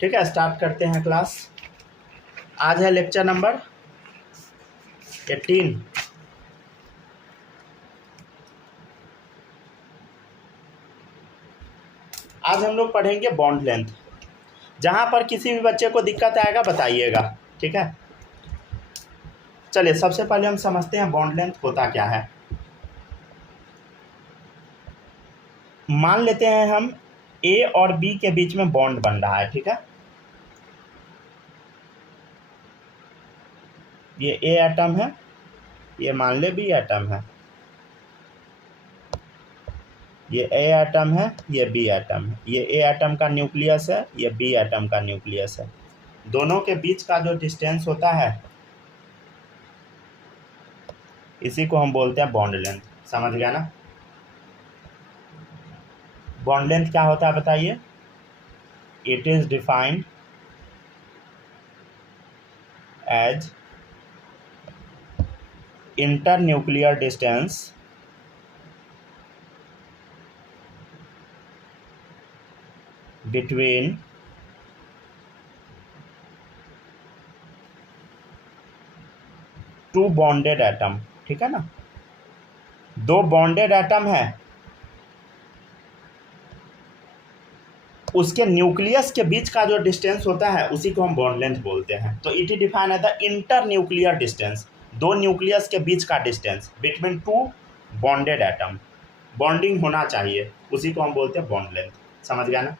ठीक है, स्टार्ट करते हैं क्लास। आज है लेक्चर नंबर 18। आज हम लोग पढ़ेंगे बॉन्ड लेंथ। जहां पर किसी भी बच्चे को दिक्कत आएगा बताइएगा, ठीक है। चलिए सबसे पहले हम समझते हैं बॉन्ड लेंथ होता क्या है। मान लेते हैं हम ए और बी के बीच में बॉन्ड बन रहा है, ठीक है। ये ए एटम है, ये मान ले बी एटम है। ये ए एटम है, ये बी एटम है। ये ए एटम का न्यूक्लियस है, ये बी एटम का न्यूक्लियस है। दोनों के बीच का जो डिस्टेंस होता है इसी को हम बोलते हैं बॉन्ड लेंथ। समझ गया ना। बॉन्ड लेंथ क्या होता है बताइए। It is defined as internuclear distance between two bonded atom, ठीक है ना। दो बॉन्डेड एटम है, उसके न्यूक्लियस के बीच का जो डिस्टेंस होता है उसी को हम बॉन्ड लेंथ बोलते हैं। तो it is defined as the internuclear distance, दो न्यूक्लियस के बीच का distance between two bonded atom. Bonding होना चाहिए, उसी को हम बोलते हैं बॉन्ड लेंथ। समझ गया ना,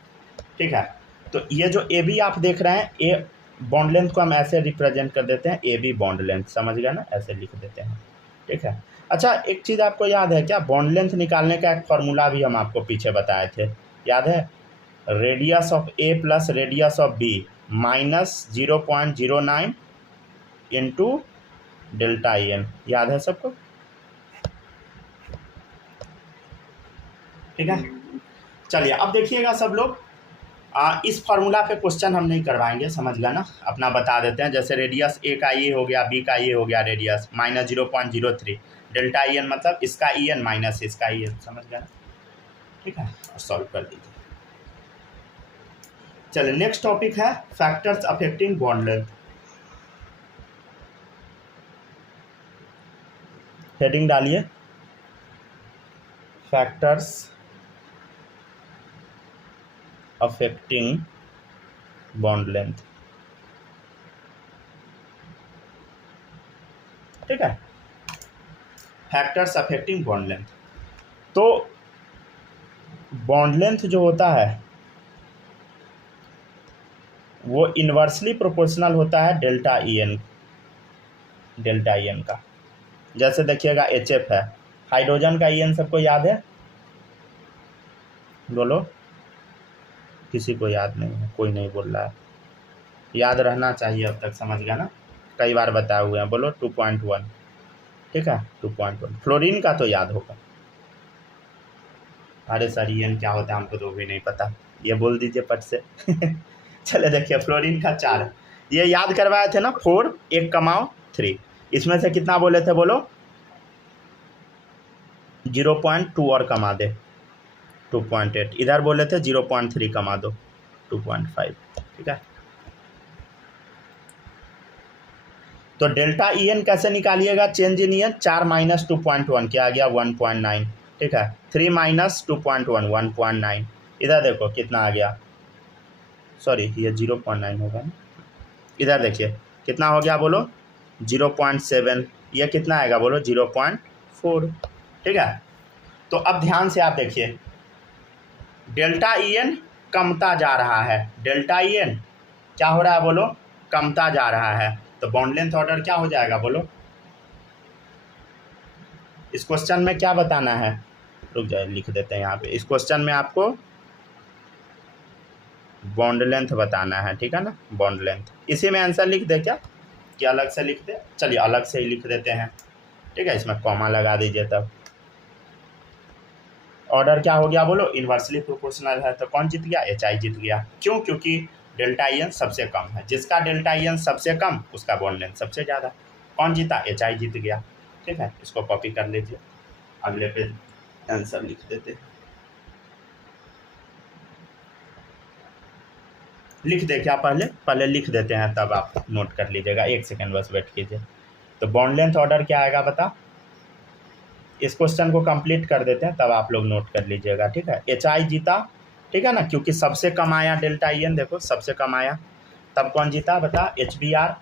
ठीक है। तो ये जो ए बी आप देख रहे हैं, ए बॉन्ड लेंथ को हम ऐसे रिप्रेजेंट कर देते हैं, ए बी बॉन्ड लेंथ। समझ गया ना, ऐसे लिख देते हैं, ठीक है। अच्छा, एक चीज़ आपको याद है क्या, बॉन्ड लेंथ निकालने का एक फॉर्मूला भी हम आपको पीछे बताए थे, याद है। Radius of A plus radius of B minus 0.09 into delta E N, याद है सबको, ठीक है। चलिए अब देखिएगा सब लोग, इस फार्मूला पे क्वेश्चन हम नहीं करवाएंगे, समझ गया ना। अपना बता देते हैं, जैसे रेडियस ए का ये हो गया, बी का ये हो गया radius, minus 0.03 delta E N मतलब इसका ई एन माइनस इसका ई एन। समझ गया ना, ठीक है। और सॉल्व कर दीजिए। चलिए नेक्स्ट टॉपिक है factors affecting bond length. Heading डालिए फैक्टर्स अफेक्टिंग बॉन्ड लेंथ, ठीक है। Factors affecting bond length. तो बॉन्ड लेंथ जो होता है वो इन्वर्सली प्रोपोर्शनल होता है डेल्टा ई एन का। जैसे देखिएगा एच एफ है, हाइड्रोजन का ई एन सबको याद है, बोलो। किसी को याद नहीं है, कोई नहीं बोल रहा है। याद रहना चाहिए अब तक, समझ गया ना, कई बार बताए हुए हैं। बोलो 2.1, ठीक है 2.1। फ्लोरीन का तो याद होगा। अरे सर ई एन क्या होता है हमको तो भी नहीं पता, ये बोल दीजिए पट से। चले देखिए फ्लोरीन का 4, ये याद करवाए थे ना, 4 1 कमाओ 3, इसमें से कितना बोले थे बोलो, 0.2 और कमा दे 2.8, इधर बोले थे 0.3 कमा दो 2.5, ठीक है। तो डेल्टा ई एन कैसे निकालिएगा, change in E N, 4 minus 2.1 क्या आ गया 1.9, ठीक है। 3 माइनस 2.1 1.9, इधर देखो कितना आ गया, सॉरी ये 0.9 होगा ना, इधर देखिए कितना हो गया बोलो 0.7, ये कितना आएगा बोलो 0.4, ठीक है। तो अब ध्यान से आप देखिए, डेल्टा ई एन कमता जा रहा है, डेल्टा ई एन क्या हो रहा है बोलो, कमता जा रहा है। तो बॉन्ड लेंथ ऑर्डर क्या हो जाएगा बोलो। इस क्वेश्चन में क्या बताना है, रुक जाए लिख देते हैं यहाँ पे। इस क्वेश्चन में आपको बॉन्ड लेंथ बताना है, ठीक है ना, बॉन्ड लेंथ। इसी में आंसर लिख दे क्या, कि अलग से लिख दे, चलिए अलग से ही लिख देते हैं, ठीक है। इसमें कॉमा लगा दीजिए। तब ऑर्डर क्या हो गया बोलो, इन्वर्सली प्रोपोर्शनल है, तो कौन जीत गया, एच आई जीत गया। क्यों, क्योंकि डेल्टा ई एन सबसे कम है, जिसका डेल्टा ई एन सबसे कम उसका बॉन्ड लेंथ सबसे ज़्यादा। कौन जीता, एच आई जीत गया, ठीक है। इसको कॉपी कर लीजिए, अगले पे आंसर लिख देते हैं। लिख दे क्या, पहले पहले लिख देते हैं तब आप नोट कर लीजिएगा, 1 सेकेंड बस वेट कीजिए। तो बॉन्ड लेंथ ऑर्डर क्या आएगा बता, इस क्वेश्चन को कंप्लीट कर देते हैं तब आप लोग नोट कर लीजिएगा, ठीक है। एच आई जीता, ठीक है ना, क्योंकि सबसे कम आया डेल्टा आई एन, देखो सबसे कम आया, तब कौन जीता बता, एच बी आर,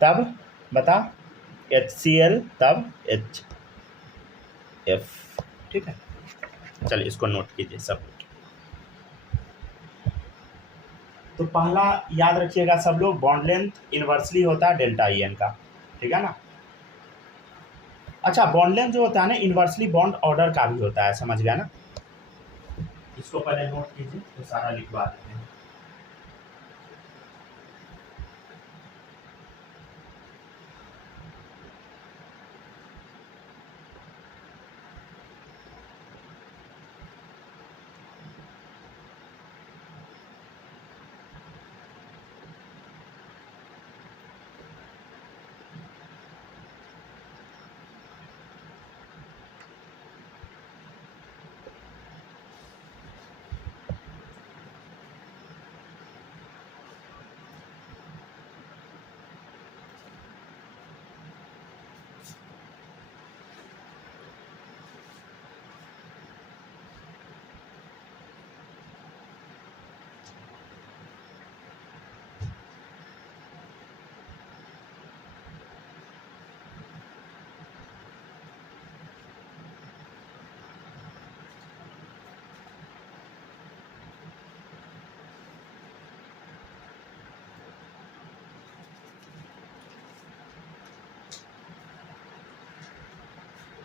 तब बता एच सी एल, तब एच एफ, ठीक है। चलिए इसको नोट कीजिए सब। तो पहला याद रखिएगा सब लोग, बॉन्ड लेंथ इनवर्सली होता है डेल्टा आई एन का, ठीक है ना। अच्छा, बॉन्ड लेंथ जो होता है ना, इनवर्सली बॉन्ड ऑर्डर का भी होता है, समझ गया ना। इसको पहले नोट कीजिए तो सारा लिखवा देते हैं।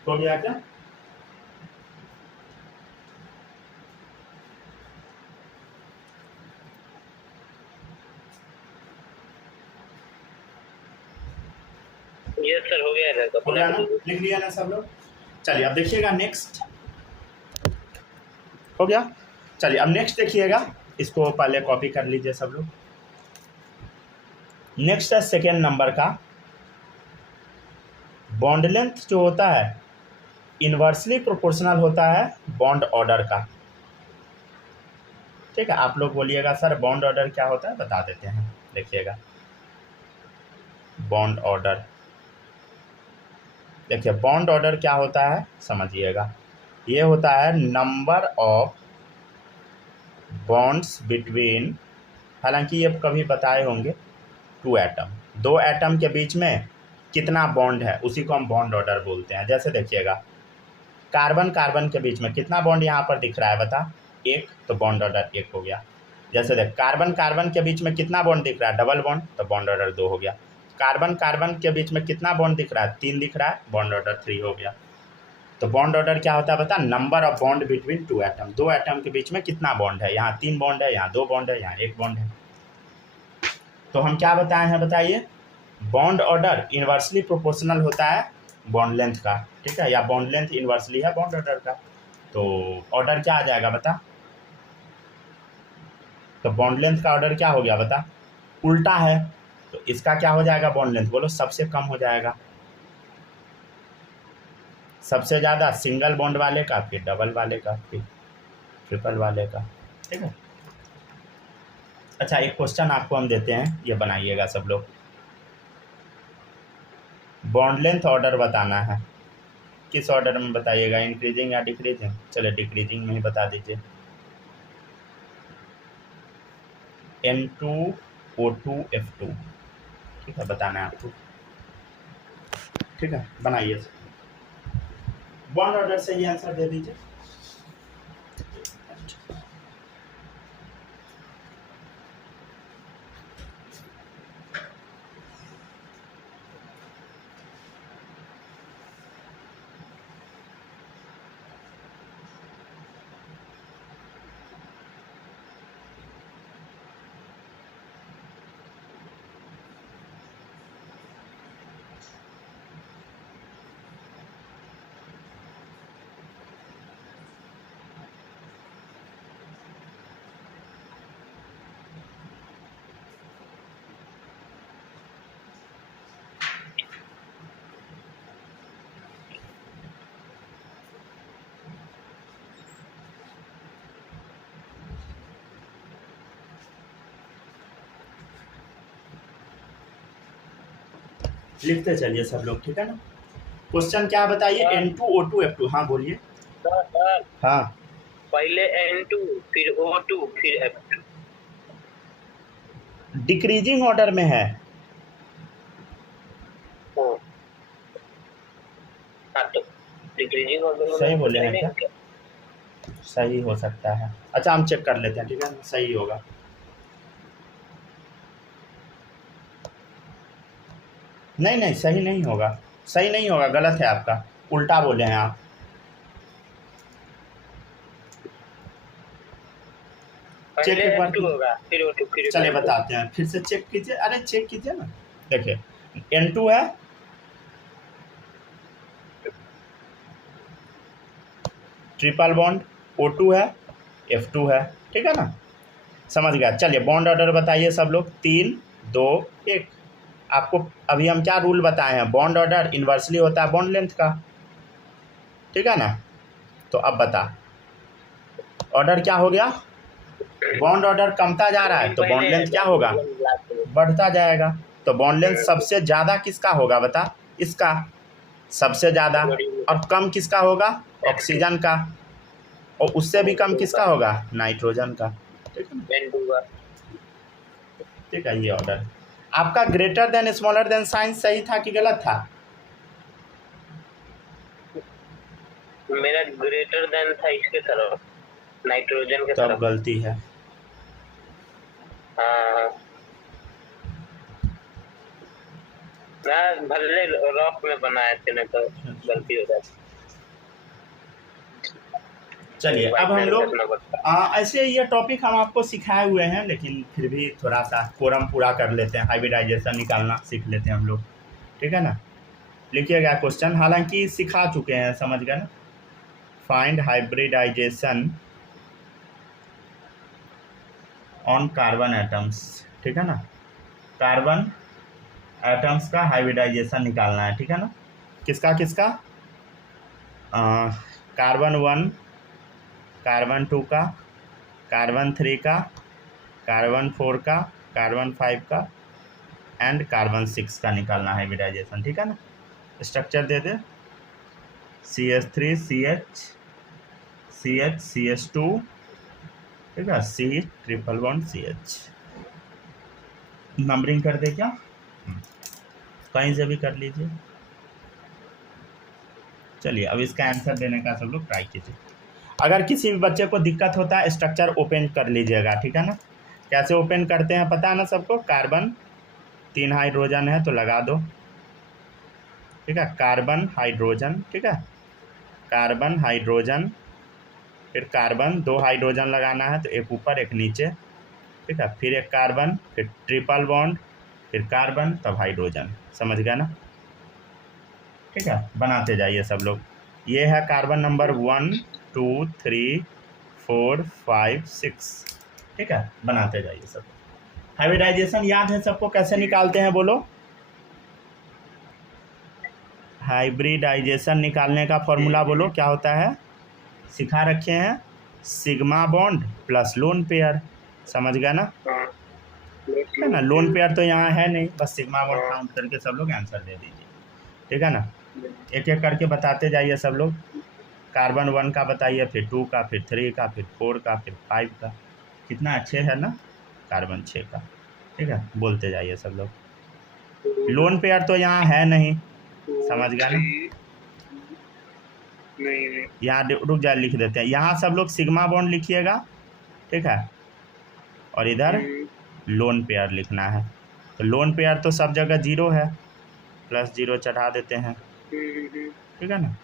हो गया क्या? यस सर, हो गया है, हो गया ना, लिख लिया ना सब लोग। चलिए अब देखिएगा नेक्स्ट, हो गया। चलिए अब नेक्स्ट देखिएगा, इसको पहले कॉपी कर लीजिए सब लोग। नेक्स्ट है सेकेंड नंबर का, बॉन्ड लेंथ जो होता है इनवर्सली प्रोपोर्शनल होता है बॉन्ड ऑर्डर का, ठीक है। आप लोग बोलिएगा सर बॉन्ड ऑर्डर क्या होता है, बता देते हैं, देखिएगा। बॉन्ड ऑर्डर, देखिए बॉन्ड ऑर्डर क्या होता है समझिएगा, ये होता है नंबर ऑफ बॉन्ड्स बिटवीन, हालांकि ये कभी बताए होंगे, 2 एटम, 2 एटम के बीच में कितना बॉन्ड है उसी को हम बॉन्ड ऑर्डर बोलते हैं। जैसे देखिएगा कार्बन कार्बन के बीच में कितना बॉन्ड यहाँ पर दिख रहा है बता, 1, तो बॉन्ड ऑर्डर 1 हो गया। जैसे देख कार्बन कार्बन के बीच में कितना बॉन्ड दिख रहा है, डबल बॉन्ड, तो बॉन्ड ऑर्डर 2 हो गया। कार्बन कार्बन के बीच में कितना बॉन्ड दिख रहा है, 3 दिख रहा है, बॉन्ड ऑर्डर 3 हो गया। तो बॉन्ड ऑर्डर क्या होता है बता, number of bond between 2 atom, 2 atom के बीच में कितना बॉन्ड है, यहाँ 3 बॉन्ड है, यहाँ 2 बॉन्ड है, यहाँ 1 बॉन्ड है। तो हम क्या बताए हैं बताइए, बॉन्ड ऑर्डर इनवर्सली प्रोपोर्शनल होता है बॉन्ड लेंथ का, ठीक है, या बॉन्ड लेंथ इनवर्सली है बॉन्ड ऑर्डर का। तो ऑर्डर क्या आ जाएगा बता, तो बॉन्ड लेंथ का ऑर्डर क्या हो गया बता, उल्टा है, तो इसका क्या हो जाएगा बॉन्ड लेंथ, बोलो सबसे कम हो जाएगा, सबसे ज़्यादा सिंगल बॉन्ड वाले का, फिर डबल वाले का, फिर ट्रिपल वाले का, ठीक है। अच्छा एक क्वेश्चन आपको हम देते हैं, ये बनाइएगा सब लोग। बॉन्ड लेंथ ऑर्डर बताना है, किस ऑर्डर में बताइएगा, इंक्रीजिंग या डिक्रीजिंग, चलिए डिक्रीजिंग में ही बता दीजिए। N2O2F2, ठीक है, बताना है आपको, ठीक है, बनाइए बॉन्ड ऑर्डर से ही आंसर दे दीजिए। लिखते चलिए सब लोग, ठीक है ना। क्वेश्चन क्या बताइए, हाँ। N2O2F2। हाँ बोलिए। सर हाँ, पहले N2 फिर O2 फिर F2। डिक्रीजिंग ऑर्डर में है। हाँ तो डिक्रीजिंग ऑर्डर सही में तो बोले सही हैं नहीं क्या? है क्या? सही हो सकता है। अच्छा हम चेक कर लेते हैं, ठीक है, सही होगा। नहीं नहीं, सही नहीं होगा, सही नहीं होगा, गलत है आपका, उल्टा बोले हैं आप। चेक पहले एक बार N2 कीजिए। होगा फिर O2 फिर चलिए F2। बताते हैं, फिर से चेक कीजिए, अरे चेक कीजिए ना। देखिए N2 है, ट्रिपल बॉन्ड, O2 है, F2 है, ठीक है ना, समझ गया। चलिए बॉन्ड ऑर्डर बताइए सब लोग, 3 2 1। आपको अभी हम क्या रूल बताए हैं, बॉन्ड ऑर्डर इन्वर्सली होता है बॉन्ड लेंथ का, ठीक है ना। तो अब बता, ऑर्डर क्या हो गया, बॉन्ड ऑर्डर कमता जा रहा है तो बॉन्ड लेंथ क्या होगा, बढ़ता जाएगा। तो बॉन्ड लेंथ सबसे ज़्यादा किसका होगा बता, इसका सबसे ज़्यादा, और कम किसका होगा, ऑक्सीजन का, और उससे भी कम किसका होगा, नाइट्रोजन का, ठीक है ना। ठीक है, ये ऑर्डर आपका greater than smaller than sign सही था कि गलत था? मेरा ग्रेटर देन था इसके तरफ, नाइट्रोजन के तब तरफ। गलती है। हाँ मैं भले रॉक में बनाए थे ना तो गलती हो जाती। चलिए अब हम लोग ऐसे ये टॉपिक हम आपको सिखाए हुए हैं, लेकिन फिर भी थोड़ा सा कोरम पूरा कर लेते हैं, हाइब्रिडाइजेशन निकालना सीख लेते हैं हम लोग, ठीक है ना। लिखिएगा क्वेश्चन, हालांकि सिखा चुके हैं, समझ गए ना। Find hybridisation on carbon atoms, ठीक है ना, कार्बन एटम्स का हाइब्रिडाइजेशन निकालना है, ठीक है ना। किसका किसका, कार्बन 1, कार्बन 2 का, कार्बन 3 का, कार्बन 4 का, कार्बन 5 का एंड कार्बन 6 का निकालना है हाइब्रिडाइजेशन, ठीक है ना। स्ट्रक्चर दे दे, CH3 CH CH CH2, ठीक है, C triple bond CH। Numbering कर दे क्या, कहीं से भी कर लीजिए। चलिए अब इसका आंसर देने का सब लोग ट्राई कीजिए। अगर किसी भी बच्चे को दिक्कत होता है स्ट्रक्चर ओपन कर लीजिएगा, ठीक है ना। कैसे ओपन करते हैं पता है ना सबको, कार्बन 3 हाइड्रोजन है तो लगा दो, ठीक है, कार्बन हाइड्रोजन, ठीक है, कार्बन हाइड्रोजन, फिर कार्बन 2 हाइड्रोजन लगाना है तो एक ऊपर एक नीचे, ठीक है, फिर एक कार्बन, फिर ट्रिपल बॉन्ड, फिर कार्बन, तब हाइड्रोजन, समझ गया ना। ठीक है, बनाते जाइए सब लोग। ये है कार्बन नंबर 1 2 3 4 5 6, ठीक है, बनाते जाइए सब। हाइब्रिडाइजेशन याद है सबको, कैसे निकालते हैं बोलो, हाइब्रिडाइजेशन निकालने का फॉर्मूला बोलो क्या होता है, सिखा रखे हैं, sigma bond plus lone pair, समझ गया ना, है ना। लोन पेयर तो यहाँ है नहीं, बस सिग्मा बॉन्ड काउंट करके सब लोग आंसर दे दीजिए, ठीक है ना। एक एक करके बताते जाइए सब लोग, कार्बन 1 का बताइए, फिर 2 का, फिर 3 का, फिर 4 का, फिर 5 का, कितना अच्छे है ना, कार्बन 6 का, ठीक है, बोलते जाइए सब लोग। लोन पेयर तो यहाँ है नहीं, समझ गया ना, यहाँ रुक जाए, लिख देते हैं, यहाँ सब लोग सिग्मा बॉन्ड लिखिएगा, ठीक है, और इधर लोन पेयर लिखना है। तो लोन पेयर तो सब जगह 0 है, +0 चढ़ा देते हैं, ठीक है ना।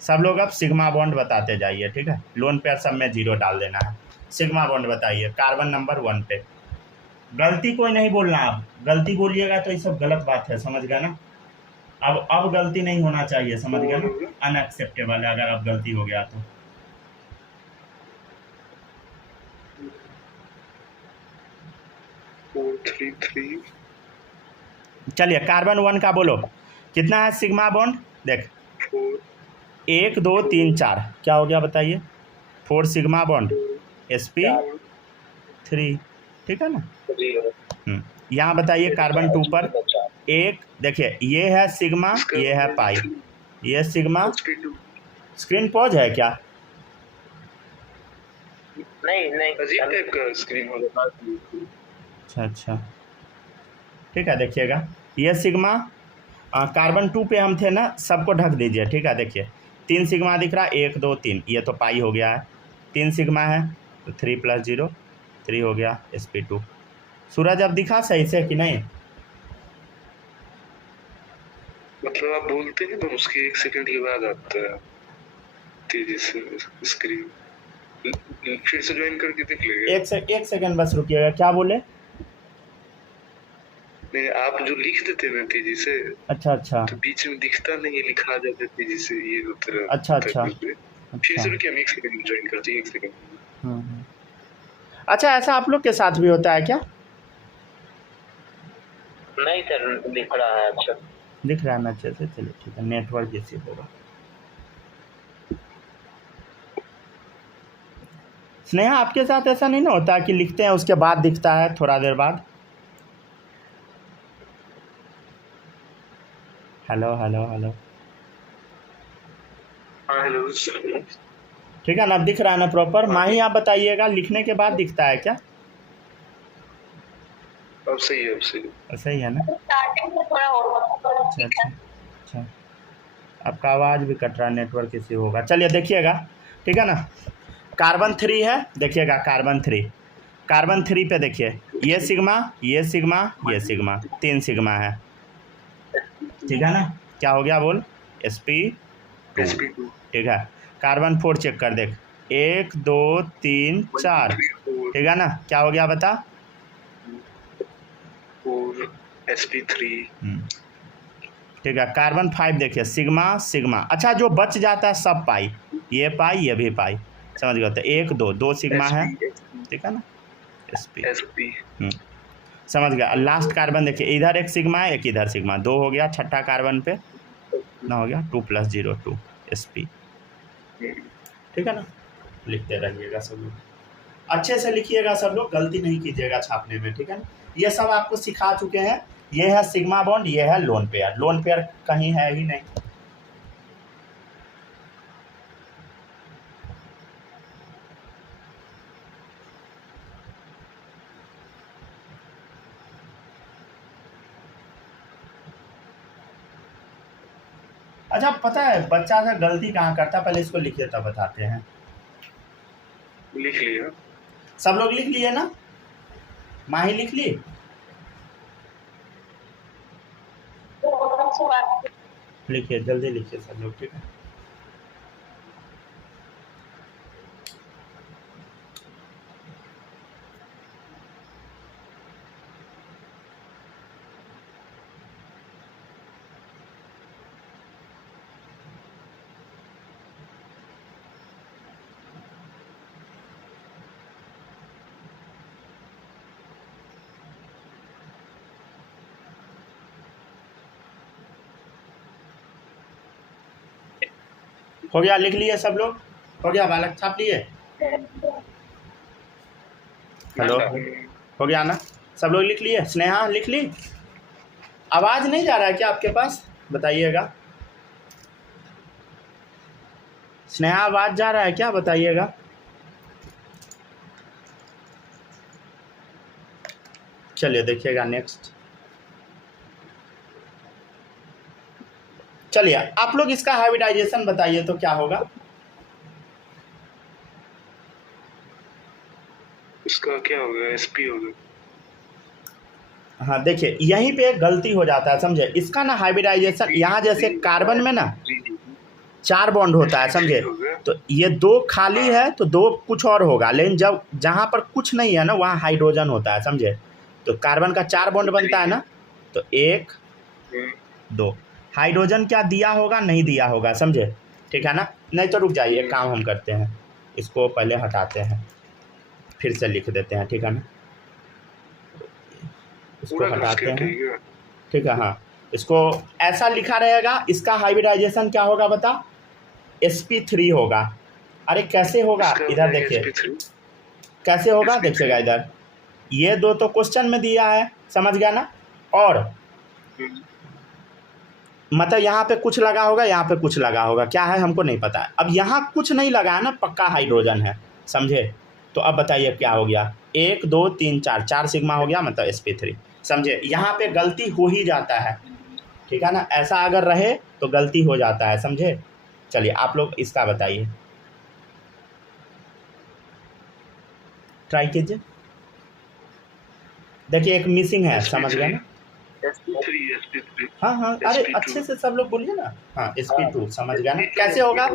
सब लोग अब सिग्मा बॉन्ड बताते जाइए, ठीक है, लोन पेयर सब में 0 डाल देना है। सिग्मा बॉन्ड बताइए कार्बन नंबर 1 पे, गलती कोई नहीं बोलना, आप गलती बोलिएगा तो ये सब गलत बात है, समझ गया ना। अब गलती नहीं होना चाहिए, समझ गया ना, अनएक्सेप्टेबल है अगर अब गलती हो गया तो। चलिए कार्बन 1 का बोलो, कितना है सिग्मा बॉन्ड, देख 1 2 3 4, क्या हो गया बताइए, 4 सिग्मा बॉन्ड sp3, ठीक है ना। यहाँ बताइए कार्बन 2 पर एक, देखिए ये है सिग्मा, ये है पाई, ये सिग्मा। sp2 स्क्रीन पॉज है क्या? नहीं नहीं अजीब टाइप का स्क्रीन हो रहा है। अच्छा अच्छा, ठीक है देखिएगा, ये सिग्मा कार्बन 2 पे हम थे ना, सबको ढक दीजिए, ठीक है। देखिए 3 सिग्मा दिख रहा है, 1 2 3, ये तो पाई हो गया है। 3 सिग्मा है तो 3 + 0 3 हो गया sp2। सूरज अब दिखा सही से कि नहीं? मतलब आप बोलते हैं ना उसके 1 सेकंड के बाद आता है तेजी से स्क्रीन। फिर से ज्वाइन करके देख लेंगे। एक सेकंड बस रुकिएगा, क्या बोले? नहीं, आप जो लिख देते हैं तेजी से, अच्छा अच्छा तो बीच में दिखता नहीं है, लिखा जाता है तेजी से, ये होता है। अच्छा अच्छा फिर से रुकिए, हम 1 सेकंड ज्वाइन करते हैं, 1 सेकंड। हम्म। अच्छा, ऐसा आप लोग के साथ भी होता है क्या? नहीं सर, दिख रहा है अच्छा। दिख रहा है ना अच्छे से, चलिए ठीक है, नेटवर्क जैसे होगा। स्नेहा, आपके साथ ऐसा नहीं ना होता कि लिखते हैं उसके बाद दिखता है थोड़ा देर बाद? हेलो हेलो हेलो, हाँ हेलो। ठीक है ना, अब दिख रहा है ना प्रॉपर? माही आप बताइएगा, लिखने के बाद दिखता है क्या? अब सही है, अब सही है। सही है ना? स्टार्टिंग में थोड़ा अच्छा अच्छा अच्छा, आपका आवाज़ भी कट रहा है, नेटवर्क इश्यू होगा। चलिए देखिएगा, ठीक है ना। कार्बन 3 है, देखिएगा कार्बन 3 पे देखिए, ये सिग्मा, ये सिग्मा, ये सिग्मा, 3 सिग्मा है, ठीक है ना। क्या हो गया बोल? sp2, sp2 ठीक है। कार्बन 4 चेक कर देख, 1 2 3 4, ठीक है ना। क्या हो गया बता? और sp3, ठीक है। कार्बन 5 देखिए, सिग्मा सिग्मा, अच्छा जो बच जाता है सब पाई, ये पाई ये भी पाई, समझ गए? तो 1 2 2 सिग्मा है, ठीक है ना, sp समझ गया। लास्ट कार्बन देखिए, इधर एक सिग्मा है, एक इधर सिग्मा, 2 हो गया। छठा कार्बन पे ना हो गया, 2 + 0 2 sp, ठीक है ना। लिखते रहिएगा सब लोग, अच्छे से लिखिएगा सब लोग, गलती नहीं कीजिएगा छापने में, ठीक है ना। ये सब आपको सिखा चुके हैं। ये है सिग्मा बॉन्ड, ये है लोन पेयर। लोन पेयर कहीं है ही नहीं। अच्छा, पता है बच्चा से गलती कहाँ करता है, पहले इसको लिखिए तब बताते हैं। लिख लिया सब लोग लिख लिए ना? माही लिख ली? लिखिए, जल्दी लिखिए सब लोग, ठीक है। हो गया? लिख लिए सब लोग? हो गया बालक, छाप लिए? हेलो, हो गया ना? सब लोग लिख लिए? स्नेहा लिख ली? आवाज़ नहीं जा रहा है क्या आपके पास? बताइएगा। स्नेहा, आवाज़ जा रहा है क्या? बताइएगा। चलिए देखिएगा नेक्स्ट। चलिए आप लोग इसका हाइब्रिडाइजेशन बताइए तो क्या होगा? इसका क्या होगा? sp होगा। हाँ देखिए, यहीं पे एक गलती हो जाता है, समझे? इसका ना हाइब्रिडाइजेशन, यहाँ जैसे कार्बन में ना 4 बॉन्ड होता है, समझे? तो ये 2 खाली है तो 2 कुछ और होगा, लेकिन जब जहाँ पर कुछ नहीं है ना, वहाँ हाइड्रोजन होता है, समझे? तो कार्बन का 4 बॉन्ड बनता है ना, तो 1 2 हाइड्रोजन क्या दिया होगा, नहीं दिया होगा, समझे? ठीक है ना। नहीं तो रुक जाइए, एक काम हम करते हैं, इसको पहले हटाते हैं, फिर से लिख देते हैं, ठीक है ना। इसको हटाते हैं, ठीक है। हाँ, इसको ऐसा लिखा रहेगा। इसका हाइब्रिडाइजेशन क्या होगा बता? sp3 होगा। अरे कैसे होगा? इधर देखिए कैसे होगा, देखिएगा इधर। ये 2 तो क्वेश्चन में दिया है, समझ गया ना। और मतलब यहाँ पे कुछ लगा होगा, यहाँ पे कुछ लगा होगा, क्या है हमको नहीं पता है। अब यहाँ कुछ नहीं लगा है ना, पक्का हाइड्रोजन है, समझे। तो अब बताइए क्या हो गया, 1 2 3 4, 4 सिग्मा हो गया, मतलब sp3, समझे। यहाँ पे गलती हो ही जाता है, ठीक है ना, ऐसा अगर रहे तो गलती हो जाता है, समझे। चलिए आप लोग इसका बताइए, ट्राई कीजिए। देखिए एक मिसिंग है, समझ गए ना। sp3 हाँ हाँ, अरे अच्छे से सब लोग बोलिए ना। हाँ sp2, समझ गया ना। कैसे होगा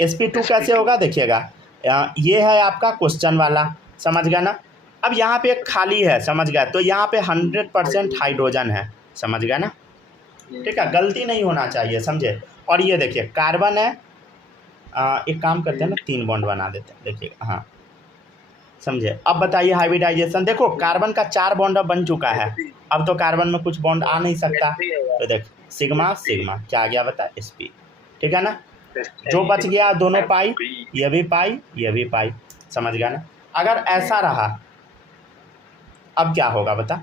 sp2 कैसे होगा, देखिएगा ये है आपका क्वेश्चन वाला, समझ गया ना। अब यहाँ पे एक खाली है, समझ गया, तो यहाँ पे 100% हाइड्रोजन है, समझ गया ना। ठीक है, गलती नहीं होना चाहिए, समझे। और ये देखिए कार्बन है, एक काम करते हैं ना, 3 बॉन्ड बना देते हैं, देखिए हाँ, समझे। अब बताइए हाइब्रिडाइजेशन, देखो कार्बन का 4 बॉन्ड अब बन चुका है, अब तो कार्बन में कुछ बॉन्ड आ नहीं सकता, तो देख सिग्मा सिग्मा क्या आ गया बता, sp, ठीक है ना। जो बच गया दोनों पाई, ये भी पाई ये भी पाई, समझ गया ना। अगर ऐसा रहा अब क्या होगा बता,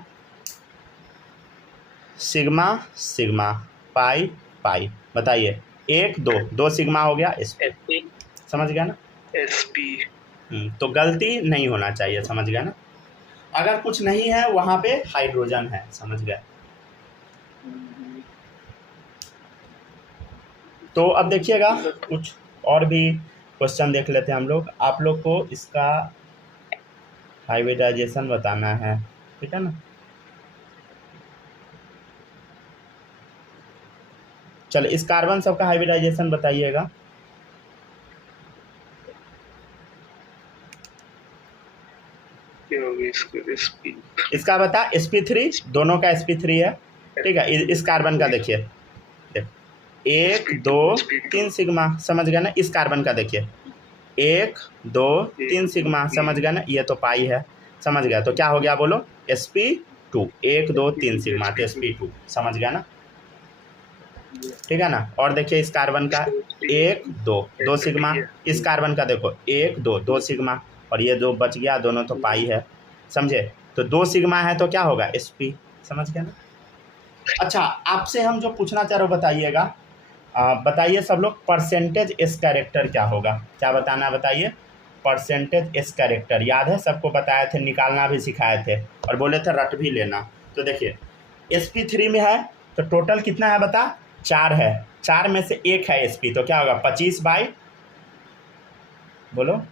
सिग्मा सिग्मा पाई पाई, बताइए 1 2 2 सिग्मा हो गया sp, समझ गया ना। sp तो गलती नहीं होना चाहिए, समझ गया ना। अगर कुछ नहीं है वहाँ पे हाइड्रोजन है, समझ गए। तो अब देखिएगा कुछ और भी क्वेश्चन देख लेते हैं हम लोग। आप लोग को इसका हाइब्रिडाइजेशन बताना है, ठीक है ना। चलिए इस कार्बन सबका हाइब्रिडाइजेशन बताइएगा। इसका बता sp3, दोनों का sp3 है, ठीक है। इस कार्बन का देखिए, 1 2 3 सिग्मा, समझ गया ना। इस कार्बन का देखिए 1 2 3 सिग्मा, समझ गया ना, ये तो पाई है, समझ गया। तो क्या हो गया बोलो, sp2, 1 2 3 सिग्मा, तो sp2, समझ गया ना, ठीक है ना। और देखिए इस कार्बन का 1 2 2 सिग्मा, इस कार्बन का देखो 1 2 2 सिग्मा, और ये 2 बच गया, दोनों तो पाई है, समझे। तो 2 सिग्मा है तो क्या होगा, sp, समझ गया ना। अच्छा आपसे हम जो पूछना चाह रहे हो बताइएगा, बताइए सब लोग, परसेंटेज एस कैरेक्टर क्या होगा, क्या बताना है बताइए। परसेंटेज एस कैरेक्टर याद है, सबको बताए थे, निकालना भी सिखाए थे, और बोले थे रट भी लेना। तो देखिए sp3 में है तो टोटल कितना है बता, 4 है, 4 में से 1 है sp, तो क्या होगा 25 बाई, बोलो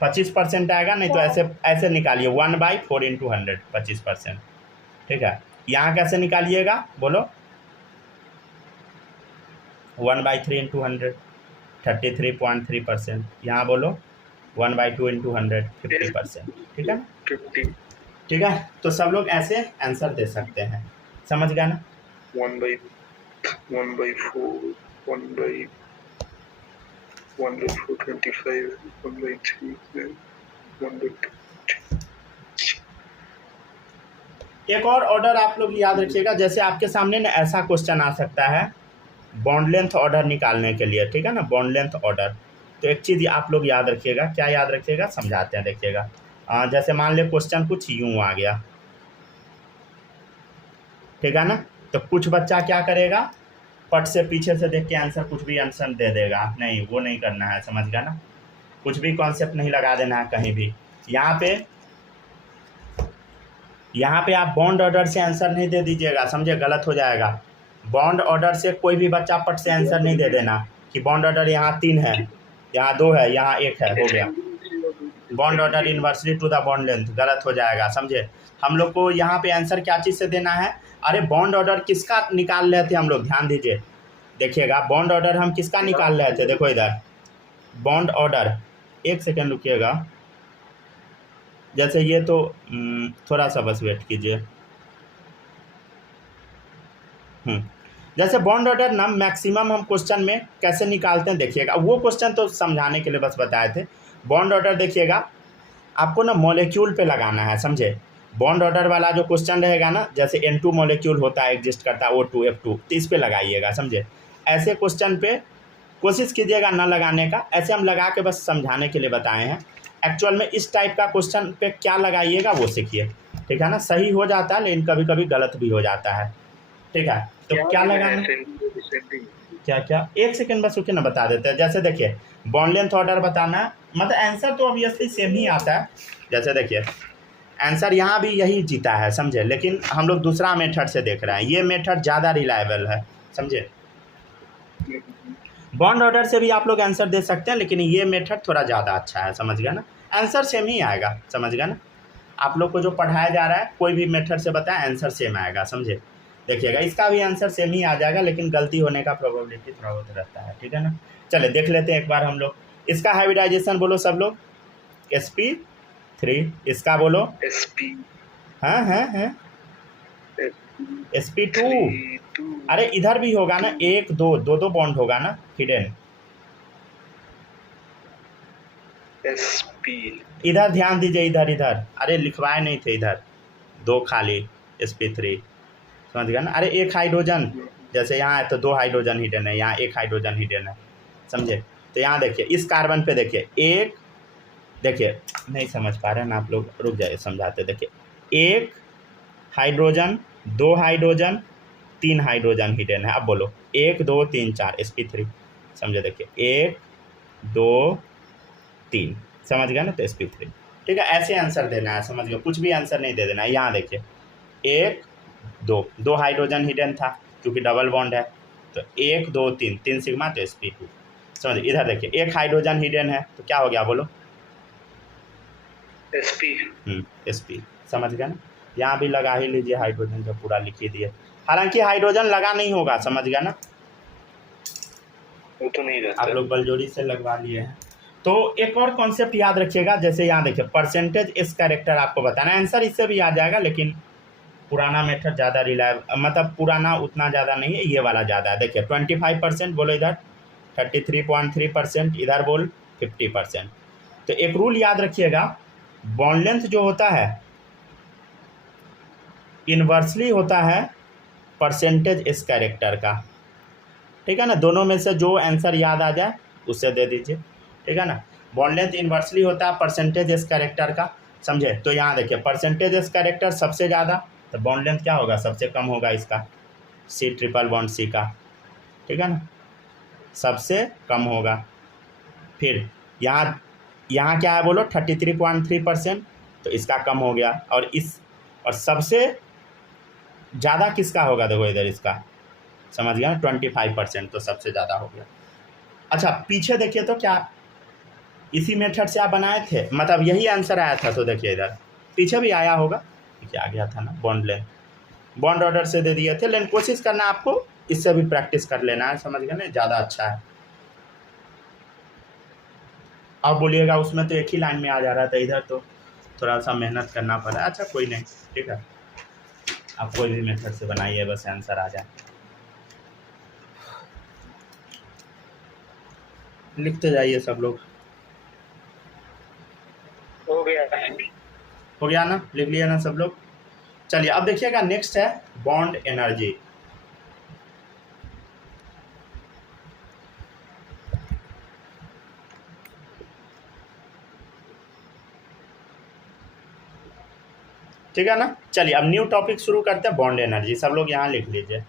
25% आएगा, नहीं तो ऐसे निकालिए 1/4 × 100, 25%, ठीक है। यहाँ कैसे निकालिएगा बोलो, 1/3 × 100, 33.3%, यहाँ बोलो 1/2 × 100, 50%, ठीक है ना। ठीक है, तो सब लोग ऐसे आंसर दे सकते हैं, समझ गया ना। 1/4 25, 1/3 1/2। एक और ऑर्डर आप लोग याद रखिएगा, जैसे आपके सामने ना ऐसा क्वेश्चन आ सकता है बॉन्ड लेंथ ऑर्डर निकालने के लिए, ठीक है ना, बॉन्ड लेंथ ऑर्डर। तो एक चीज़ आप लोग याद रखिएगा, क्या याद रखिएगा, समझाते हैं, देखिएगा। जैसे मान ले क्वेश्चन कुछ यूँ आ गया, ठीक है ना, तो कुछ बच्चा क्या करेगा, पट से पीछे से देख के आंसर कुछ भी आंसर दे देगा, नहीं वो नहीं करना है, समझ गया ना। कुछ भी कॉन्सेप्ट नहीं लगा देना है कहीं भी। यहाँ पे आप बॉन्ड ऑर्डर से आंसर नहीं दे दीजिएगा, समझे, गलत हो जाएगा। बॉन्ड ऑर्डर से कोई भी बच्चा पट से आंसर नहीं दे देना कि बॉन्ड ऑर्डर यहाँ 3 है, यहाँ 2 है, यहाँ 1 है, हो गया। Bond order inversely to the bond length, गलत हो जाएगा, समझे। हम लोग को यहाँ पे आंसर क्या चीज़ से देना है, अरे बॉन्ड ऑर्डर किसका निकाल रहे थे हम लोग, ध्यान दीजिए, देखिएगा बॉन्ड ऑर्डर हम किसका निकाल रहे थे, देखो इधर बॉन्ड ऑर्डर, एक सेकेंड रुकिएगा, जैसे ये तो थोड़ा सा बस वेट कीजिए। जैसे बॉन्ड ऑर्डर ना मैक्सिमम हम क्वेश्चन में कैसे निकालते हैं, देखिएगा, वो क्वेश्चन तो समझाने के लिए बस बताए थे। बॉन्ड ऑर्डर देखिएगा, आपको ना मॉलिक्यूल पे लगाना है, समझे। बॉन्ड ऑर्डर वाला जो क्वेश्चन रहेगा ना, जैसे N2 मॉलिक्यूल होता है, एग्जिस्ट करता है O2 F2, तो इस पे लगाइएगा, समझे। ऐसे क्वेश्चन पे कोशिश कीजिएगा ना लगाने का, ऐसे हम लगा के बस समझाने के लिए बताए हैं। एक्चुअल में इस टाइप का क्वेश्चन पे क्या लगाइएगा वो सीखिए। ठीक है ना, सही हो जाता है लेकिन कभी कभी गलत भी हो जाता है। ठीक है, तो क्या लगाना, क्या क्या, एक सेकंड बस रुकिए ना, बता देते हैं। जैसे देखिए बॉन्ड लेंथ ऑर्डर बताना है, मतलब आंसर तो ऑब्वियसली सेम ही आता है। जैसे देखिए आंसर यहाँ भी यही जीता है, समझे, लेकिन हम लोग दूसरा मेथड से देख रहे हैं, ये मेथड ज़्यादा रिलायबल है, समझे। बॉन्ड ऑर्डर से भी आप लोग आंसर दे सकते हैं, लेकिन ये मेथड थोड़ा ज़्यादा अच्छा है, समझ गया ना, आंसर सेम ही आएगा, समझ गया ना। आप लोग को जो पढ़ाया जा रहा है कोई भी मेथड से बताएं आंसर सेम आएगा, समझे। देखिएगा इसका भी आंसर सेम ही आ जाएगा, लेकिन गलती होने का प्रोबेबिलिटी थोड़ा बहुत रहता है, ठीक है ना। चले देख लेते हैं एक बार हम लोग। इसका हाइब्रिडाइजेशन बोलो सब लोग, sp3। इसका बोलो SP हाँ हाँ हाँ sp2। अरे इधर भी होगा ना, एक दो दो दो बॉन्ड होगा ना हिडन। SP इधर ध्यान दीजिए, इधर इधर, अरे लिखवाए नहीं थे इधर, दो खाली sp3, समझ गया ना। अरे एक हाइड्रोजन, जैसे यहाँ है तो दो हाइड्रोजन हिडन है, यहाँ एक हाइड्रोजन हिडन है, समझे। तो यहाँ देखिए इस कार्बन पे देखिए एक, देखिए नहीं समझ पा रहे हैं ना आप लोग, रुक जाइए समझाते। देखिए एक हाइड्रोजन, दो हाइड्रोजन, तीन हाइड्रोजन हिडन है। अब बोलो 1 2 3 4 sp3, समझे। देखिए 1 2 3, समझ गया ना, तो sp3। ठीक है, ऐसे आंसर देना है, समझ गए, कुछ भी आंसर नहीं दे देना है। यहाँ देखिए 1 2, दो हाइड्रोजन हिडन था क्योंकि डबल बॉन्ड है, तो 1 2 3, 3 सिग्मा तो sp2, समझ। इधर देखिए एक हाइड्रोजन हिडन है तो क्या हो गया बोलो, SP sp, समझ गया ना। यहाँ भी लगा ही लीजिए हाइड्रोजन, जब पूरा लिख ही दिए, हालांकि हाइड्रोजन लगा नहीं होगा, समझ गया ना, वो तो नहीं रहता। आप लोग बलजोरी से लगवा लिए हैं। तो एक और कॉन्सेप्ट याद रखिएगा, जैसे यहाँ देखिए परसेंटेज इस कैरेक्टर आपको बताना, आंसर इससे भी आ जाएगा, लेकिन पुराना मेथड ज़्यादा रिलायबल, मतलब पुराना उतना ज़्यादा नहीं है, ये वाला ज़्यादा है। देखिए 25% बोलो इधर, 33.3% इधर बोल, 50%। तो एक रूल याद रखिएगा, बॉन्ड लेंथ जो होता है इन्वर्सली होता है परसेंटेज इस कैरेक्टर का, ठीक है ना। दोनों में से जो आंसर याद आ जाए उससे दे दीजिए, ठीक है ना। बॉन्ड लेंथ इन्वर्सली होता है परसेंटेज इस कैरेक्टर का, समझे। तो यहाँ देखिए परसेंटेज इस कैरेक्टर सबसे ज़्यादा, तो बॉन्ड लेंथ क्या होगा, सबसे कम होगा इसका, C ट्रिपल बॉन्ड C का, ठीक है ना, सबसे कम होगा। फिर यहाँ क्या है बोलो, 33.3%, तो इसका कम हो गया। और सबसे ज़्यादा किसका होगा, देखो इधर इसका, समझ गया ना, 25%, तो सबसे ज़्यादा हो गया। अच्छा पीछे देखिए तो क्या इसी मेथड से आप बनाए थे, मतलब यही आंसर आया था, तो देखिए इधर पीछे भी आया होगा, क्या आ गया था ना, बॉन्ड लेंथ, बॉन्ड ऑर्डर से दे दिए थे, लेकिन कोशिश करना आपको इससे भी प्रैक्टिस कर लेना है, समझ गए ना, ज़्यादा अच्छा है। अब बोलिएगा उसमें तो एक ही लाइन में आ जा रहा था, इधर तो थोड़ा सा मेहनत करना पड़ा। अच्छा कोई नहीं, ठीक है, आप कोई भी मेथड से बनाइए, बस आंसर आ जाए। लिखते जाइए सब लोग, हो गया ना, लिख लिया ना सब लोग। चलिए अब देखिएगा नेक्स्ट है बॉन्ड एनर्जी। ठीक है ना, चलिए अब न्यू टॉपिक शुरू करते हैं, बॉन्ड एनर्जी, सब लोग यहाँ लिख लीजिए।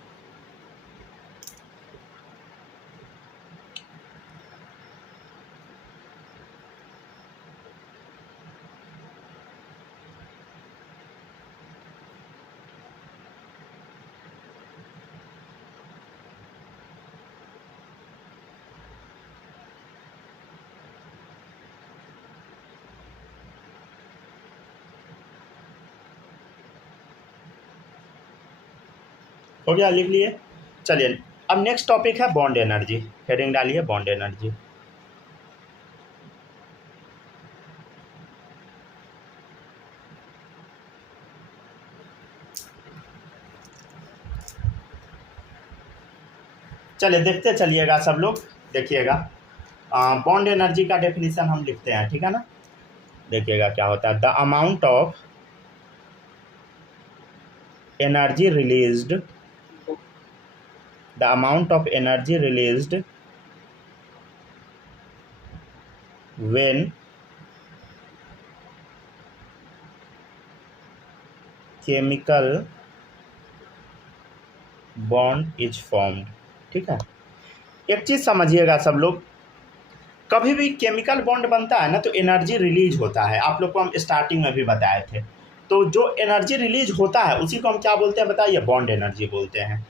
हो गया, लिख लिए। चलिए अब नेक्स्ट टॉपिक है बॉन्ड एनर्जी, हेडिंग डालिए बॉन्ड एनर्जी। चलिए देखते चलिएगा सब लोग, देखिएगा बॉन्ड एनर्जी का डेफिनेशन हम लिखते हैं, ठीक है ना। देखिएगा क्या होता है, the amount of energy released, the amount of energy released when chemical bond is formed. ठीक है, एक चीज़ समझिएगा सब लोग, कभी भी केमिकल बॉन्ड बनता है ना तो एनर्जी रिलीज होता है। आप लोग को हम स्टार्टिंग में भी बताए थे। तो जो एनर्जी रिलीज होता है उसी को हम क्या बोलते हैं बताइए? बॉन्ड एनर्जी बोलते हैं।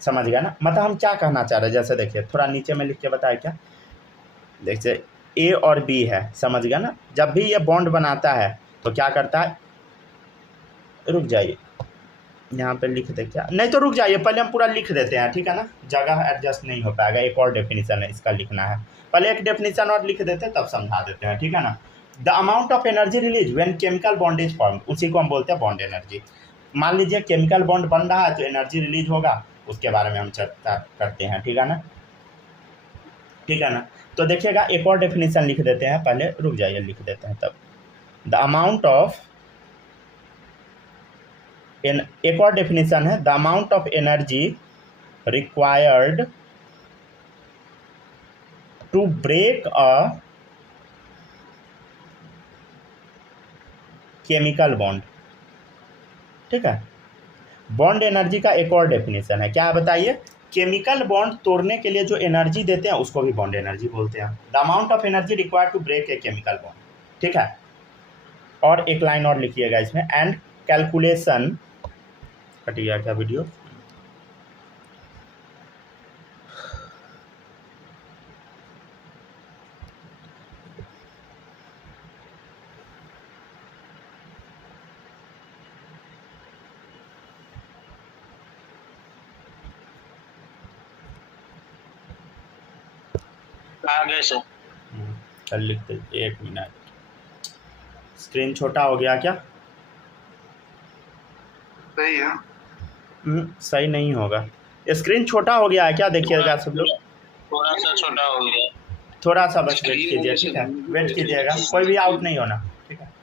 समझ गया ना? मतलब हम क्या कहना चाह रहे हैं, जैसे देखिए थोड़ा नीचे में लिख के बताए क्या। देखिए ए और बी है, समझ गया ना? जब भी ये बॉन्ड बनाता है तो क्या करता है, रुक जाइए यहाँ पे लिख दे क्या, नहीं तो रुक जाइए, पहले हम पूरा लिख देते हैं, ठीक है ना? जगह एडजस्ट नहीं हो पाएगा, एक और डेफिनेशन है इसका लिखना है, पहले एक डेफिनेशन और लिख देते हैं तब समझा देते हैं, ठीक है ना? The amount of energy release when chemical bond is form, उसी को हम बोलते हैं बॉन्ड एनर्जी। मान लीजिए केमिकल बॉन्ड बन रहा है तो एनर्जी रिलीज होगा, उसके बारे में हम चर्चा करते हैं, ठीक है ना? ठीक है ना? तो देखिएगा एक और डेफिनेशन लिख देते हैं, पहले रुक जाइए लिख देते हैं तब। द अमाउंट ऑफ एक और डेफिनेशन है, the amount of energy required to break a chemical bond. ठीक है, बॉन्ड एनर्जी का एक और डेफिनेशन है, क्या है बताइए? केमिकल बॉन्ड तोड़ने के लिए जो एनर्जी देते हैं उसको भी बॉन्ड एनर्जी बोलते हैं। The amount of energy required to break a chemical bond. ठीक है, और एक लाइन और लिखिएगा इसमें, एंड कैलकुलेशन, कट गया क्या वीडियो? आगे से कल लिखते, एक मिनट, स्क्रीन छोटा हो गया क्या? सही है। सही नहीं होगा, स्क्रीन छोटा हो गया है क्या? देखिएगा सब लोग, थोड़ा सा छोटा हो गया, थोड़ा सा बस वेट कीजिए, ठीक है? वेट कीजिएगा, कोई भी आउट नहीं होना, ठीक है?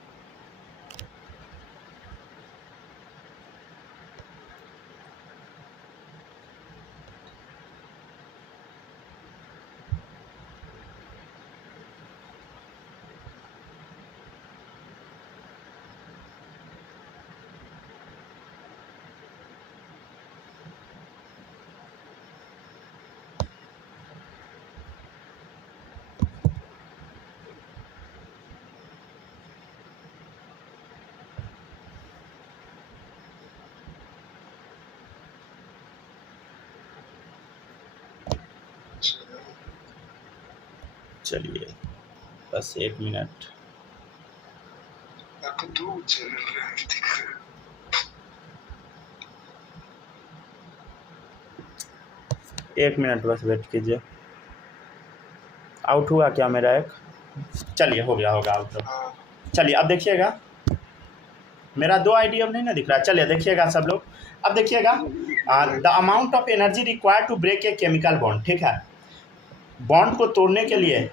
चलिए बस एक मिनट, आपको दो चैनल दिख रहे हैं। एक मिनट बस वेट कीजिए। आउट हुआ क्या मेरा एक? चलिए हो गया होगा आउट। हाँ, चलिए अब देखिएगा, मेरा 2 आईडी अब नहीं ना दिख रहा। चलिए देखिएगा सब लोग, अब देखिएगा, the amount of energy required to break a chemical bond. ठीक है, बॉन्ड को तोड़ने के लिए,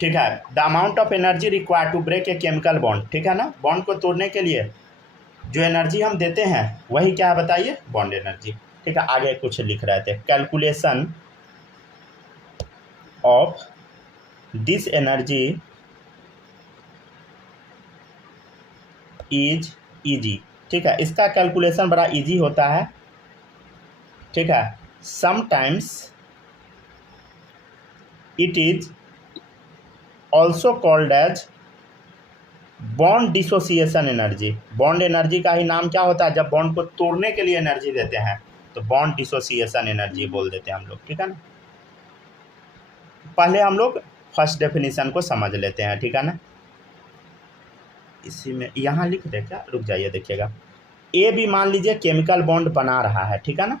ठीक है, the amount of energy required to break a chemical bond, ठीक है ना? बॉन्ड को तोड़ने के लिए जो एनर्जी हम देते हैं वही क्या है बताइए? Bond energy. ठीक है, आगे कुछ लिख रहे थे, calculation of this energy is easy. ठीक है, इसका कैलकुलेशन बड़ा इजी होता है। ठीक है, sometimes it is also called as bond dissociation energy. Bond energy का ही नाम क्या होता है? जब बॉन्ड को तोड़ने के लिए एनर्जी देते हैं तो बॉन्ड डिसोसिएशन एनर्जी बोल देते हैं हम लोग, ठीक है ना? पहले हम लोग फर्स्ट डेफिनेशन को समझ लेते हैं, ठीक है ना? इसी में यहाँ लिख दे क्या, रुक जाइए देखिएगा, ए भी मान लीजिए केमिकल बॉन्ड बना रहा है, ठीक है ना?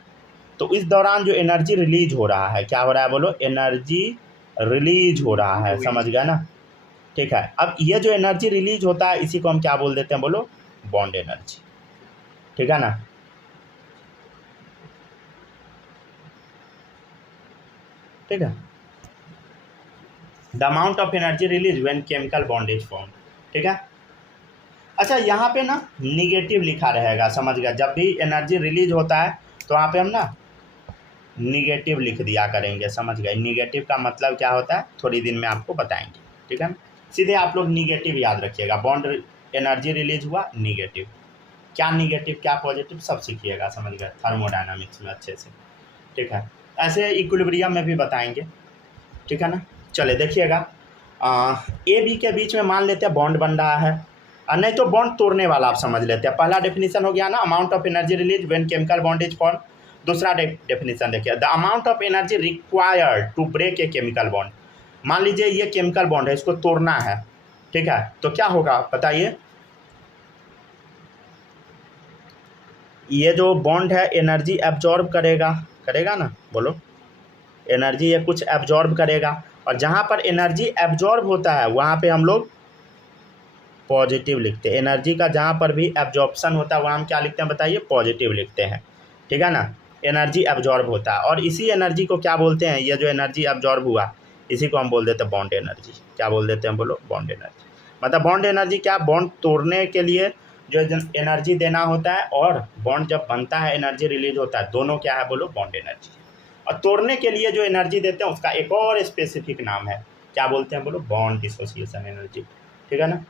तो इस दौरान जो एनर्जी रिलीज हो रहा है, क्या हो रहा है बोलो? एनर्जी रिलीज हो रहा है, समझ गया ना? ठीक है, अब ये जो एनर्जी रिलीज होता है इसी को हम क्या बोल देते हैं बोलो? बॉन्ड एनर्जी, ठीक है ना? ठीक है, the amount of energy release when chemical bond is form. ठीक है, अच्छा यहाँ पे ना निगेटिव लिखा रहेगा, समझ गया? जब भी एनर्जी रिलीज होता है तो वहाँ पे हम ना निगेटिव लिख दिया करेंगे, समझ गए? निगेटिव का मतलब क्या होता है थोड़ी दिन में आपको बताएंगे, ठीक है ना? सीधे आप लोग निगेटिव याद रखिएगा, बॉन्ड एनर्जी रिलीज हुआ निगेटिव, क्या निगेटिव क्या पॉजिटिव सब सीखिएगा, समझ गए, थर्मोडायनामिक्स में अच्छे से, ठीक है। ऐसे इक्विलिब्रियम में भी बताएंगे, ठीक है ना। चलिए देखिएगा, ए बी के बीच में मान लेते हैं बॉन्ड बन रहा है, नहीं तो बॉन्ड तोड़ने वाला आप समझ लेते हैं। पहला डेफिनेशन हो गया ना, amount of energy release when chemical bond is form. दूसरा डेफिनेशन देखिए, the amount of energy required to break a chemical bond. मान लीजिए ये केमिकल बॉन्ड है, इसको तोड़ना है, ठीक है, तो क्या होगा बताइए। ये जो बॉन्ड है एनर्जी एब्जॉर्ब करेगा, करेगा ना, बोलो, एनर्जी ये कुछ एब्जॉर्ब करेगा, और जहाँ पर एनर्जी एब्जॉर्ब होता है वहाँ पे हम लोग पॉजिटिव लिखते हैं। एनर्जी का जहाँ पर भी एब्जॉर्प्शन होता है वहाँ हम क्या लिखते हैं बताइए, पॉजिटिव लिखते हैं, ठीक है ना। एनर्जी एब्जॉर्ब होता है, और इसी एनर्जी को क्या बोलते हैं, ये जो एनर्जी एब्जॉर्ब हुआ इसी को हम बोल देते हैं बॉन्ड एनर्जी। क्या बोल देते हैं बोलो, बॉन्ड एनर्जी। मतलब बॉन्ड एनर्जी क्या, बॉन्ड तोड़ने के लिए जो एनर्जी देना होता है, और बॉन्ड जब बनता है एनर्जी रिलीज होता है, दोनों क्या है बोलो, बॉन्ड एनर्जी। और तोड़ने के लिए जो एनर्जी देते हैं उसका एक और स्पेसिफिक नाम है, क्या बोलते हैं बोलो, बॉन्ड डिसोसिएशन एनर्जी, ठीक है ना।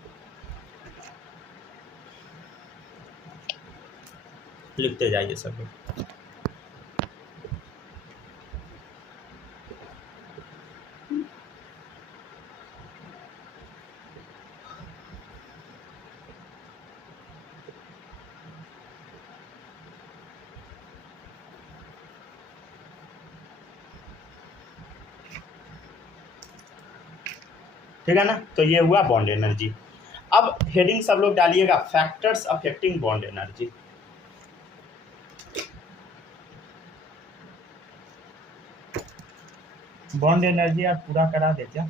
लिखते जाइए सब लोग। ठीक है ना, तो ये हुआ बॉन्ड एनर्जी। अब हेडिंग सब लोग डालिएगा, factors affecting bond energy. Bond energy आप पूरा करा दे क्या,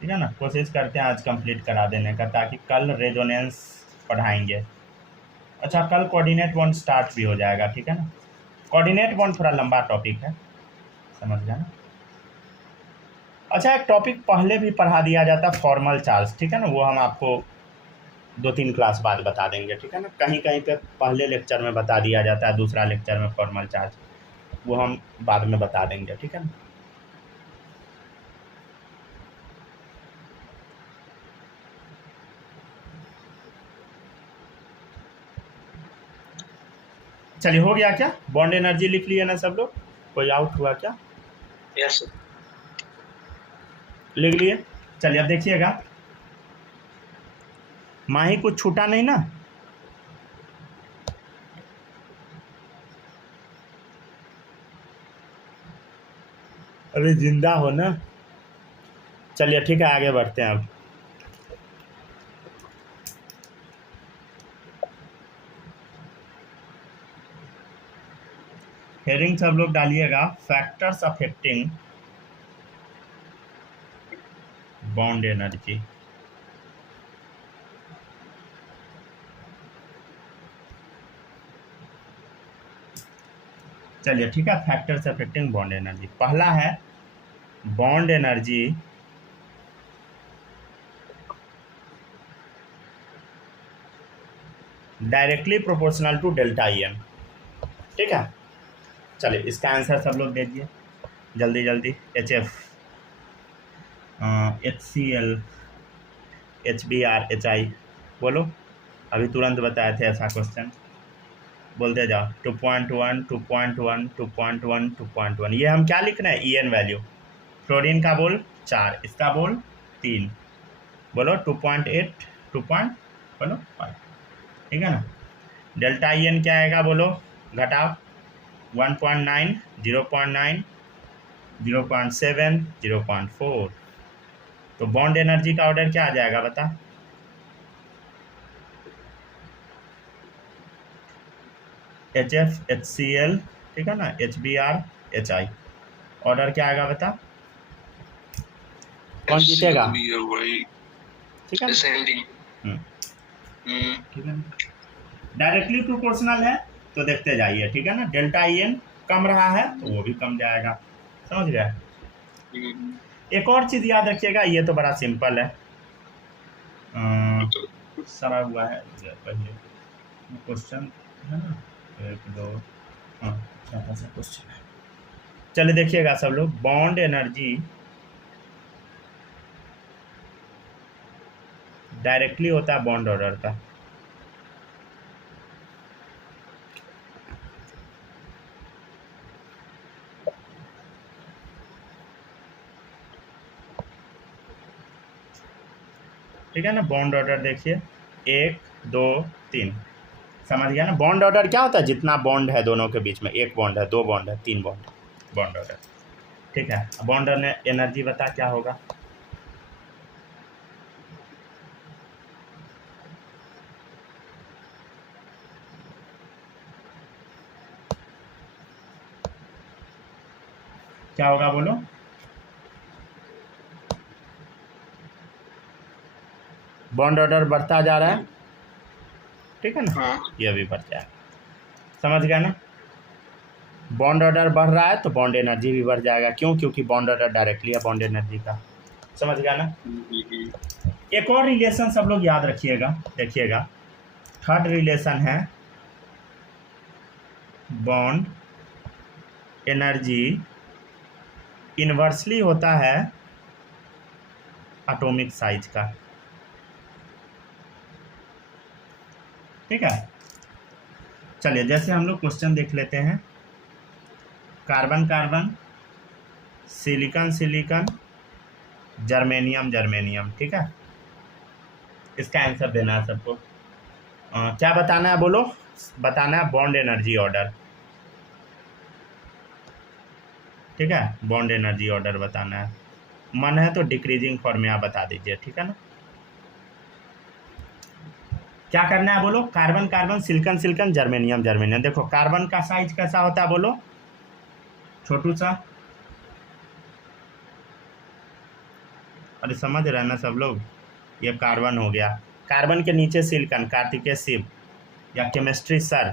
ठीक है ना, कोशिश करते हैं आज कंप्लीट करा देने का, ताकि कल रेजोनेंस पढ़ाएंगे। अच्छा, कल कोऑर्डिनेट बॉन्ड स्टार्ट भी हो जाएगा, ठीक है ना। कोऑर्डिनेट बॉन्ड थोड़ा लंबा टॉपिक है, समझ गए ना। अच्छा, एक टॉपिक पहले भी पढ़ा दिया जाता, फॉर्मल चार्ज, ठीक है ना, वो हम आपको 2-3 क्लास बाद बता देंगे, ठीक है ना। कहीं कहीं पे पहले लेक्चर में बता दिया जाता है, दूसरा लेक्चर में फॉर्मल चार्ज, वो हम बाद में बता देंगे, ठीक है ना। चलिए, हो गया क्या, बॉन्ड एनर्जी लिख लिए ना सब लोग, कोई आउट हुआ क्या? यस लिख लिए। चलिए अब देखिएगा, माही कुछ छूटा नहीं ना, अरे जिंदा हो ना। चलिए ठीक है, आगे बढ़ते हैं अब। हेडिंग सब लोग डालिएगा, फैक्टर्स अफेक्टिंग बॉन्ड एनर्जी। चलिए ठीक है, फैक्टर्स अफेक्टिंग बॉन्ड एनर्जी। पहला है bond energy directly proportional to delta E N, ठीक है। चलिए इसका आंसर सब लोग दे दिए जल्दी जल्दी। H F, H C L, H B R, H I, बोलो, अभी तुरंत बताए थे ऐसा क्वेश्चन, बोलते जाओ। 2.1, 2.1, 2.1, 2.1, ये हम क्या लिख रहे हैं, ई एन वैल्यू। फ्लोरीन का बोल 4, इसका बोल 3, बोलो 2.8, 2. बोलो 5, ठीक है ना। डेल्टा ई एन क्या आएगा बोलो, घटाओ, 1.9, 0.9, 0.7, 0.4। तो बॉन्ड एनर्जी का ऑर्डर क्या आ जाएगा बता, H F, H C L, ठीक है ना, H B R, H I, order क्या आएगा बता, कौन जीतेगा, ठीक है ठीक है। डायरेक्टली प्रोपोर्शनल है तो देखते जाइए, ठीक है ना। डेल्टा ई एन कम रहा है तो वो भी कम जाएगा, समझ गए। एक और चीज़ याद रखिएगा, ये तो बड़ा सिंपल है, सरा हुआ है पहले क्वेश्चन है ना, 1 2, हाँ छोटा सा क्वेश्चन है। चलिए देखिएगा सब लोग, डायरेक्टली होता है बॉन्ड ऑर्डर का। ठीक है ना, बॉन्ड ऑर्डर देखिए 1 2 3, समझ गया ना। बॉन्ड ऑर्डर क्या होता है, जितना बॉन्ड है दोनों के बीच में, 1 बॉन्ड है, 2 बॉन्ड है, 3 बॉन्ड, बॉन्ड ऑर्डर। ठीक है, बॉन्ड एनर्जी बता क्या होगा। क्या होगा बोलो। बॉन्ड ऑर्डर बढ़ता जा रहा है, ठीक है ना। हाँ। ये भी बढ़ जाएगा, समझ गया ना। बॉन्ड ऑर्डर बढ़ रहा है तो बॉन्ड एनर्जी भी बढ़ जाएगा, क्यों, क्योंकि बॉन्ड ऑर्डर डायरेक्टली है बॉन्ड एनर्जी का, समझ गया ना। एक और रिलेशन सब लोग याद रखिएगा, देखिएगा। थर्ड रिलेशन है बॉन्ड एनर्जी इन्वर्सली होता है एटॉमिक साइज का। ठीक है, चलिए जैसे हम लोग क्वेश्चन देख लेते हैं। Carbon carbon, silicon silicon, germanium germanium, ठीक है। इसका आंसर देना है सबको। क्या बताना है बोलो, बताना है बॉन्ड एनर्जी ऑर्डर। ठीक है, बॉन्ड एनर्जी ऑर्डर बताना है। मन है तो डिक्रीजिंग फॉर्म में आप बता दीजिए, ठीक है ना। क्या करना है बोलो, carbon carbon, silicon silicon, germanium germanium. देखो कार्बन का साइज कैसा होता है बोलो, छोटू सा। अरे समझ रहे हैं ना सब लोग, ये कार्बन हो गया, कार्बन के नीचे सिलिकॉन, कार्तिकेय शिव या केमिस्ट्री सर,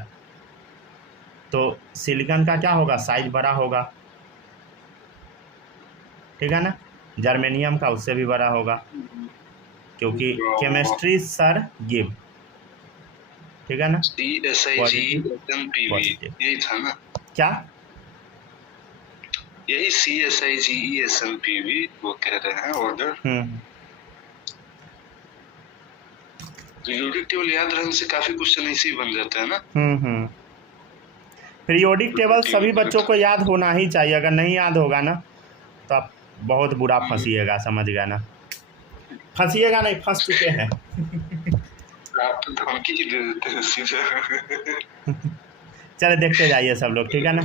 तो सिलिकॉन का क्या होगा, साइज बड़ा होगा, ठीक है ना। जर्मेनियम का उससे भी बड़ा होगा, क्योंकि केमिस्ट्री सर गिव, ठीक है ना। CSIGESMPV यही था ना, क्या, यही CSIGESMPV वो कह रहे हैं ऑर्डर। पीरियोडिक टेबल याद रहने से काफी क्वेश्चन ऐसे ही बन जाता है ना। पीरियोडिक टेबल सभी बच्चों को याद होना ही चाहिए, अगर नहीं याद होगा ना तो आप बहुत बुरा फंसिएगा, समझ गया ना। फंसिएगा नहीं, फंस चुके हैं। आप तो धमकी दे देते हैं सीधा। चले देखते जाइए सब लोग, ठीक है ना।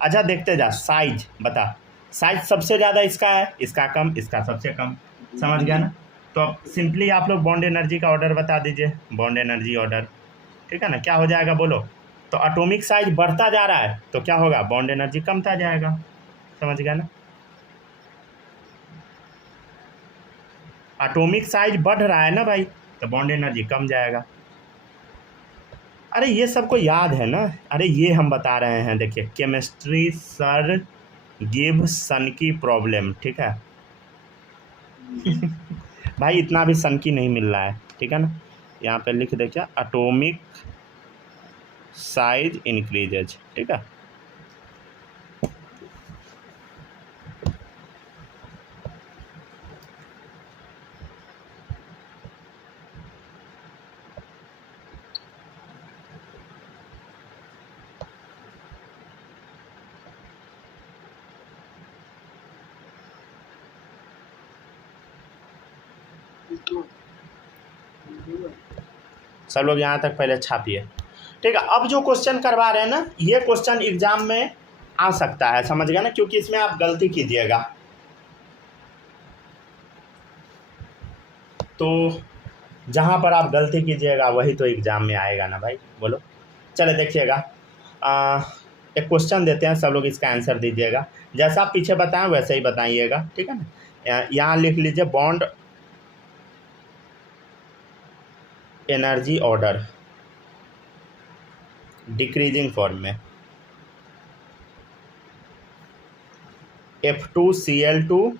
अच्छा देखते जा, साइज बता, साइज सबसे ज़्यादा इसका है, इसका कम, इसका सबसे कम, समझ गया ना। तो अब सिंपली आप लोग बॉन्ड एनर्जी का ऑर्डर बता दीजिए, बॉन्ड एनर्जी ऑर्डर, ठीक है ना। क्या हो जाएगा बोलो, तो एटॉमिक साइज बढ़ता जा रहा है तो क्या होगा, बॉन्ड एनर्जी कमता जाएगा, समझ गया ना। एटॉमिक साइज बढ़ रहा है ना भाई, तो बॉन्ड एनर्जी कम जाएगा। अरे ये सबको याद है ना, अरे ये हम बता रहे हैं, देखिए केमिस्ट्री सर गिव सन की प्रॉब्लम, ठीक है। भाई इतना भी सन की नहीं मिल रहा है, ठीक है ना। यहाँ पे लिख दे क्या, एटॉमिक साइज इंक्रीजेज, ठीक है। सब लोग यहाँ तक पहले छापिए, ठीक है। अब जो क्वेश्चन करवा रहे हैं ना, ये क्वेश्चन एग्जाम में आ सकता है, समझ गया ना, क्योंकि इसमें आप गलती कीजिएगा तो जहाँ पर आप गलती कीजिएगा वही तो एग्जाम में आएगा ना भाई, बोलो। चले देखिएगा, एक क्वेश्चन देते हैं, सब लोग इसका आंसर दीजिएगा, जैसा आप पीछे बताएं वैसे ही बताइएगा, ठीक है ना। यहाँ लिख लीजिए bond energy order decreasing form में, F2Cl2,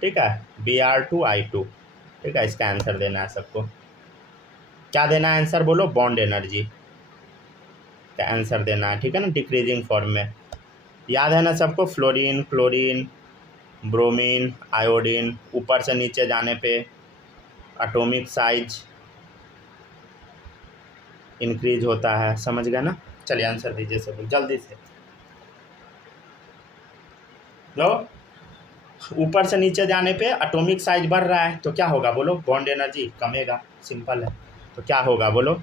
ठीक है, Br2I2, ठीक है। इसका आंसर देना है सबको। क्या देना है आंसर बोलो, बॉन्ड एनर्जी का आंसर देना है, ठीक है ना, डिक्रीजिंग फॉर्म में। याद है ना सबको, फ्लोरीन क्लोरीन ब्रोमीन आयोडीन, ऊपर से नीचे जाने पे एटॉमिक साइज इंक्रीज होता है, समझ गए ना। चलिए आंसर दीजिए सब लोग जल्दी से। लो, ऊपर से नीचे जाने पे एटॉमिक साइज बढ़ रहा है तो क्या होगा बोलो, बॉन्ड एनर्जी कमेगा, सिंपल है। तो क्या होगा बोलो,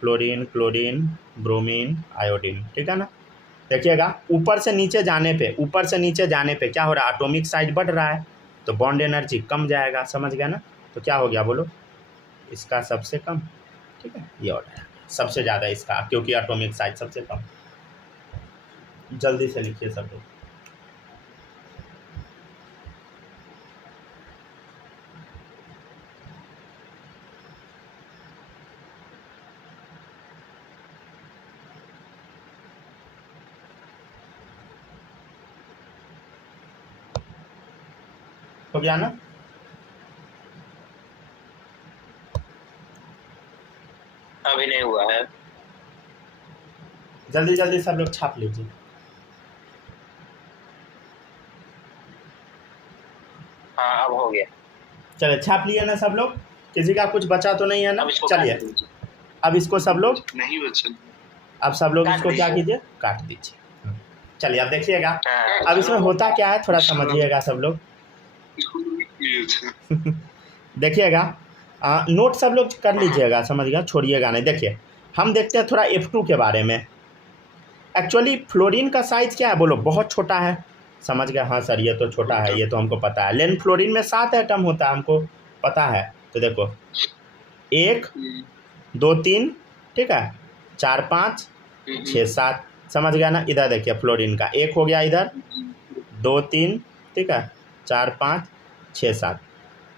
फ्लोरीन, क्लोरीन, ब्रोमीन, आयोडीन, ठीक है ना। देखिएगा ऊपर से नीचे जाने पे क्या हो रहा है, एटॉमिक साइज बढ़ रहा है तो बॉन्ड एनर्जी कम जाएगा, समझ गया ना। तो क्या हो गया बोलो, इसका सबसे कम, ठीक है, ये ऑर्डर है सबसे ज़्यादा इसका, क्योंकि एटॉमिक साइज सबसे कम। जल्दी से लिखिए सब लोग। हो गया ना। अभी नहीं हुआ है। जल्दी जल्दी सब लोग छाप लीजिए। हाँ अब हो गया। चलिए छाप लिए ना सब लोग, किसी का कुछ बचा तो नहीं है ना। अब इसको चलिए काट दीजिए। अब इसको सब लोग, नहीं बचा। अब सब लोग काट इसको क्या दीजिए। कीजिए, काट दीजिए। चलिए अब देखिएगा, हाँ, अब इसमें होता क्या है थोड़ा समझिएगा सब लोग। ये अच्छा। देखिएगा नोट सब लोग कर लीजिएगा, समझिएगा, छोड़िएगा नहीं। देखिए हम देखते हैं थोड़ा F2 के बारे में। एक्चुअली फ्लोरीन का साइज क्या है बोलो, बहुत छोटा है, समझ गया। हाँ सर ये तो छोटा है, ये तो हमको पता है, लेकिन फ्लोरीन में 7 एटम होता है, हमको पता है। तो देखो 1 2 3, ठीक है, 4 5 6 7, समझ गया ना। इधर देखिए फ्लोरीन का 1 हो गया, इधर 2 3, ठीक है, 4 5 6 7।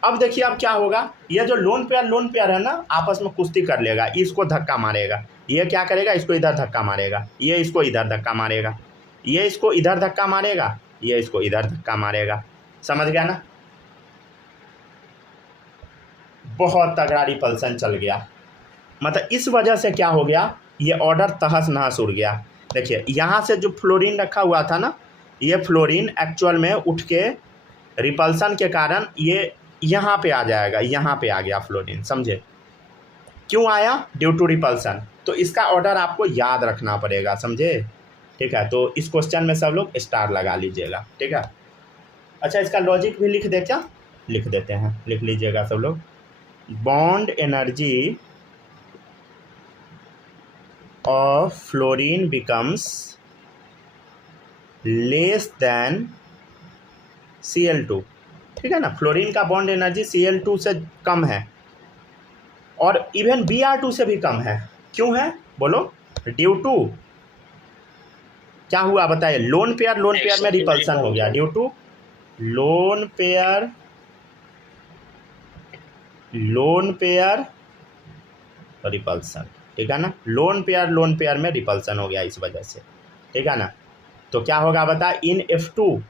अब देखिए अब क्या होगा, ये जो लोन पेयर है ना, आपस में कुश्ती कर लेगा, इसको धक्का मारेगा, ये क्या करेगा, इसको इधर धक्का मारेगा, ये इसको इधर धक्का मारेगा, ये इसको इधर धक्का मारेगा, ये इसको इधर धक्का मारेगा, समझ गया ना। बहुत तगड़ा रिपल्सन चल गया, मतलब इस वजह से क्या हो गया, ये ऑर्डर तहस नहस उड़ गया। देखिए यहाँ से जो फ्लोरीन रखा हुआ था ना, ये फ्लोरीन एक्चुअल में उठ के रिपल्सन के कारण ये यहाँ पे आ जाएगा, यहाँ पे आ गया फ्लोरीन, समझे। क्यों आया, ड्यू टू रिपल्सन। तो इसका ऑर्डर आपको याद रखना पड़ेगा, समझे, ठीक है। तो इस क्वेश्चन में सब लोग स्टार लगा लीजिएगा, ठीक है। अच्छा इसका लॉजिक भी लिख दे क्या, लिख देते हैं, लिख लीजिएगा सब लोग। Bond energy of fluorine becomes less than Cl2, ठीक है ना। फ्लोरीन का बॉन्ड एनर्जी Cl2 से कम है और इवन Br2 से भी कम है। क्यों है बोलो, ड्यू टू क्या हुआ बताइए, लोन पेयर में रिपल्सन हो गया, due to lone pair repulsion, ठीक है ना। लोन पेयर में रिपल्सन हो गया इस वजह से, ठीक है ना। तो क्या होगा बता, इन F2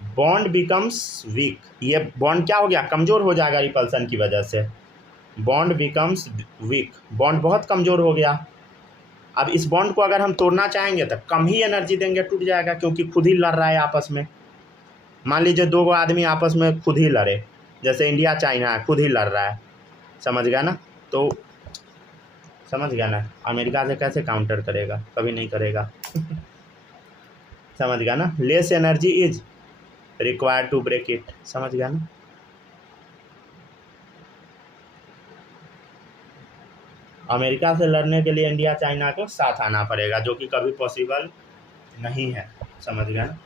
बॉन्ड बिकम्स वीक, ये बॉन्ड क्या हो गया, कमज़ोर हो जाएगा रिपल्सन की वजह से, बॉन्ड बिकम्स वीक, बॉन्ड बहुत कमज़ोर हो गया। अब इस बॉन्ड को अगर हम तोड़ना चाहेंगे तो कम ही एनर्जी देंगे, टूट जाएगा, क्योंकि खुद ही लड़ रहा है आपस में। मान लीजिए 2 आदमी आपस में खुद ही लड़े, जैसे इंडिया चाइना है, खुद ही लड़ रहा है, समझ गया ना। तो समझ गया ना, अमेरिका से कैसे काउंटर करेगा, कभी नहीं करेगा समझ गया ना। Less energy is required to break it, समझ गया ना। अमेरिका से लड़ने के लिए इंडिया चाइना को साथ आना पड़ेगा, जो कि कभी पॉसिबल नहीं है, समझ गया ना।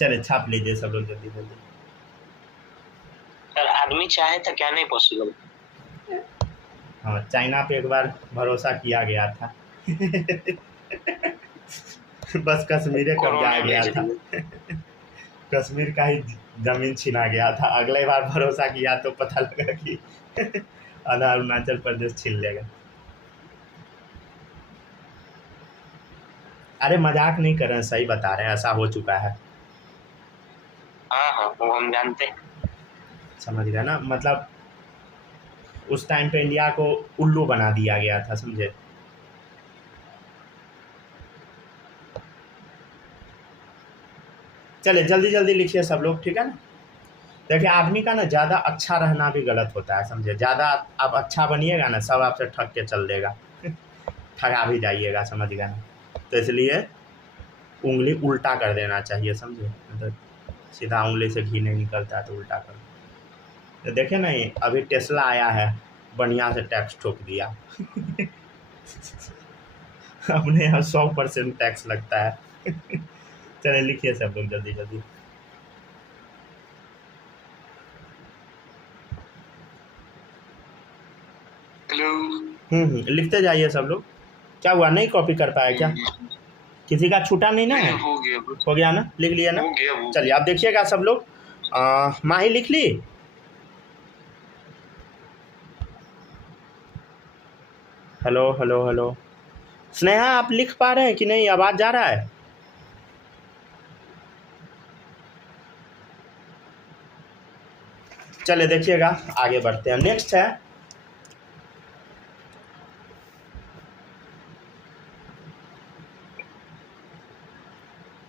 चलिए छाप लीजिए सब लोग जल्दी जल्दी। सर आदमी चाहे तो क्या नहीं पॉसिबल। हाँ चाइना पे एक बार भरोसा किया गया था बस कश्मीर कब्जा आ गया था कश्मीर का ही जमीन छीना गया था, अगले बार भरोसा किया तो पता लगा कि आधा अरुणाचल प्रदेश छीन लेगा। अरे मजाक नहीं कर रहे हैं, सही बता रहे हैं, ऐसा हो चुका है। हाँ हाँ वो हम जानते हैं। समझ गया ना, मतलब उस टाइम पे इंडिया को उल्लू बना दिया गया था, समझे। चले जल्दी जल्दी लिखिए सब लोग, ठीक है ना। देखिए आदमी का ना ज़्यादा अच्छा रहना भी गलत होता है, समझे। ज़्यादा आप अच्छा बनिएगा ना, सब आपसे ठग के चल देगा ठगा भी जाइएगा, समझ गए ना। तो इसलिए उंगली उल्टा कर देना चाहिए, समझे। मतलब सीधा उंगली से घी नहीं निकलता तो उल्टा कर। तो देखे नहीं, अभी टेस्ला आया है, बढ़िया से टैक्स ठोक दिया अपने यहाँ 100% टैक्स लगता है चलिए लिखिए सब लोग जल्दी जल्दी। हेलो। लिखते जाइए सब लोग। क्या हुआ, नहीं कॉपी कर पाया क्या? किसी का छूटा नहीं ना है? हो गया हो गया ना, लिख लिया ना। हो गया। चलिए आप देखिएगा सब लोग। माही लिख ली? हेलो हेलो हेलो, स्नेहा आप लिख पा रहे हैं कि नहीं? आवाज़ जा रहा है? चलिए देखिएगा, आगे बढ़ते हैं। नेक्स्ट है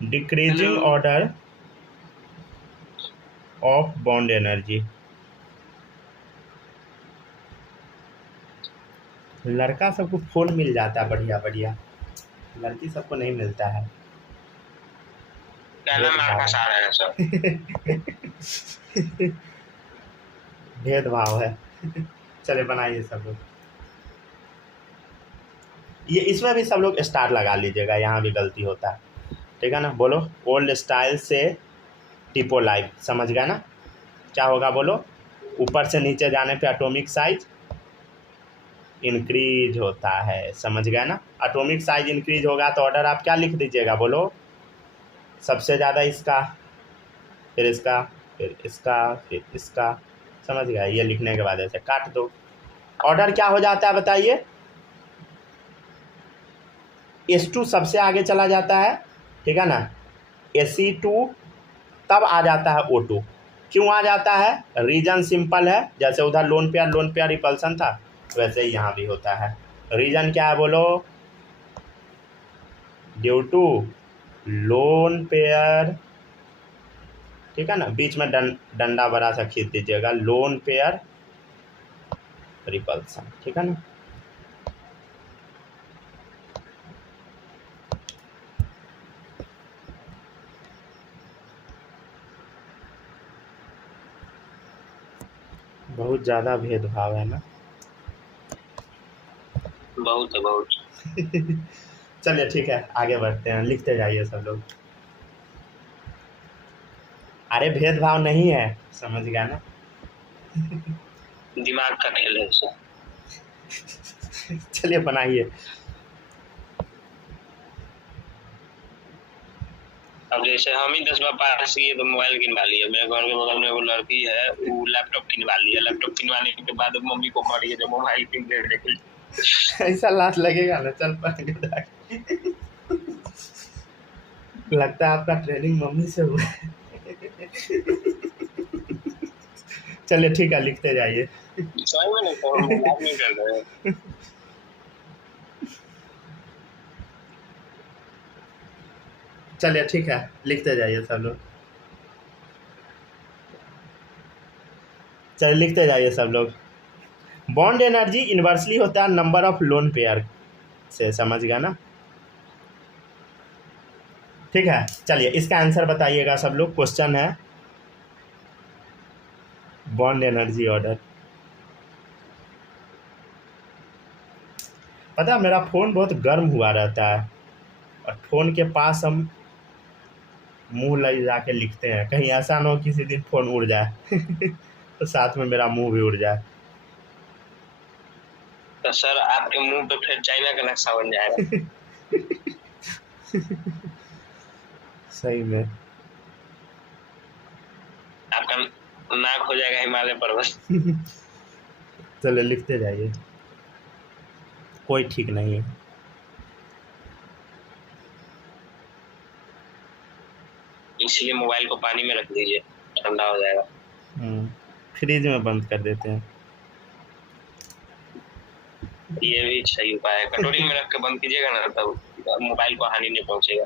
decreasing order of bond energy. लड़का सबको फोन मिल जाता है बढ़िया बढ़िया, लड़की सबको नहीं मिलता है। भेदभाव है चले बनाइए सब लोग। ये इसमें भी सब लोग स्टार लगा लीजिएगा, यहाँ भी गलती होता है, ठीक है ना। बोलो ओल्ड स्टाइल से टिपो लाइव, समझ गया ना। क्या होगा बोलो, ऊपर से नीचे जाने पे एटॉमिक साइज इंक्रीज होता है, समझ गया ना। एटॉमिक साइज इंक्रीज होगा तो ऑर्डर आप क्या लिख दीजिएगा बोलो, सबसे ज़्यादा इसका, फिर इसका, फिर इसका, फिर इसका, समझ गया। ये लिखने के बाद ऐसे काट दो, ऑर्डर क्या हो जाता है बताइए। S2 सबसे आगे चला जाता है, ठीक है ना। Se2 तब आ जाता है O2। क्यों आ जाता है? रीजन सिंपल है, जैसे उधर लोन पेयर रिपल्सन था, वैसे ही यहाँ भी होता है। रीजन क्या है बोलो, ड्यू टू लोन पेयर, ठीक है ना। बीच में डंडा बड़ा सा खींच दीजिएगा, लोन पेयर रिपल्सन, ठीक है ना। बहुत ज़्यादा भेदभाव है ना बहुत है बहुत चलिए ठीक है, आगे बढ़ते हैं, लिखते जाइए सब लोग। अरे भेदभाव नहीं है, समझ गया ना दिमाग का खेल है सर। चलिए बनाइए। अब जैसे हम ही 10वां पास किए तो मोबाइल किनवा लिया, मेरे घर के बगल में वो लड़की है, वो लैपटॉप किनवा लिया, लैपटॉप किनवाने के बाद मम्मी को मारी जब मोबाइल किन दे रही ऐसा लात लगेगा ना, चल लगता है आपका ट्रेनिंग मम्मी से हुआ है चलिए ठीक है, लिखते जाइए। सही में नहीं तो हम मजाक नहीं कर रहे हैं। चलिए ठीक है, लिखते जाइए सब लोग। चलिए लिखते जाइए सब लोग। बॉन्ड एनर्जी इन्वर्सली होता है नंबर ऑफ लोन पेयर से, समझ गया ना। ठीक है, चलिए इसका आंसर बताइएगा सब लोग। क्वेश्चन है बॉन्ड एनर्जी ऑर्डर। पता है मेरा फ़ोन बहुत गर्म हुआ रहता है, और फ़ोन के पास हम मुंह ले जाके लिखते हैं, कहीं ऐसा ना हो किसी दिन फ़ोन उड़ जाए तो साथ में मेरा मुंह भी उड़ जाए। तो सर आपके मुंह पे फिर चाइना का नक्शा बन जाएगा सही में आपका नाक हो जाएगा हिमालय पर्वत चलो लिखते जाइए, कोई ठीक नहीं है। इसलिए मोबाइल को पानी में रख दीजिए, ठंडा हो जाएगा। फ्रिज में बंद कर देते हैं, ये भी सही उपाय है। कटोरी में रख के बंद कीजिएगा ना, तब मोबाइल को हानि नहीं पहुंचेगा।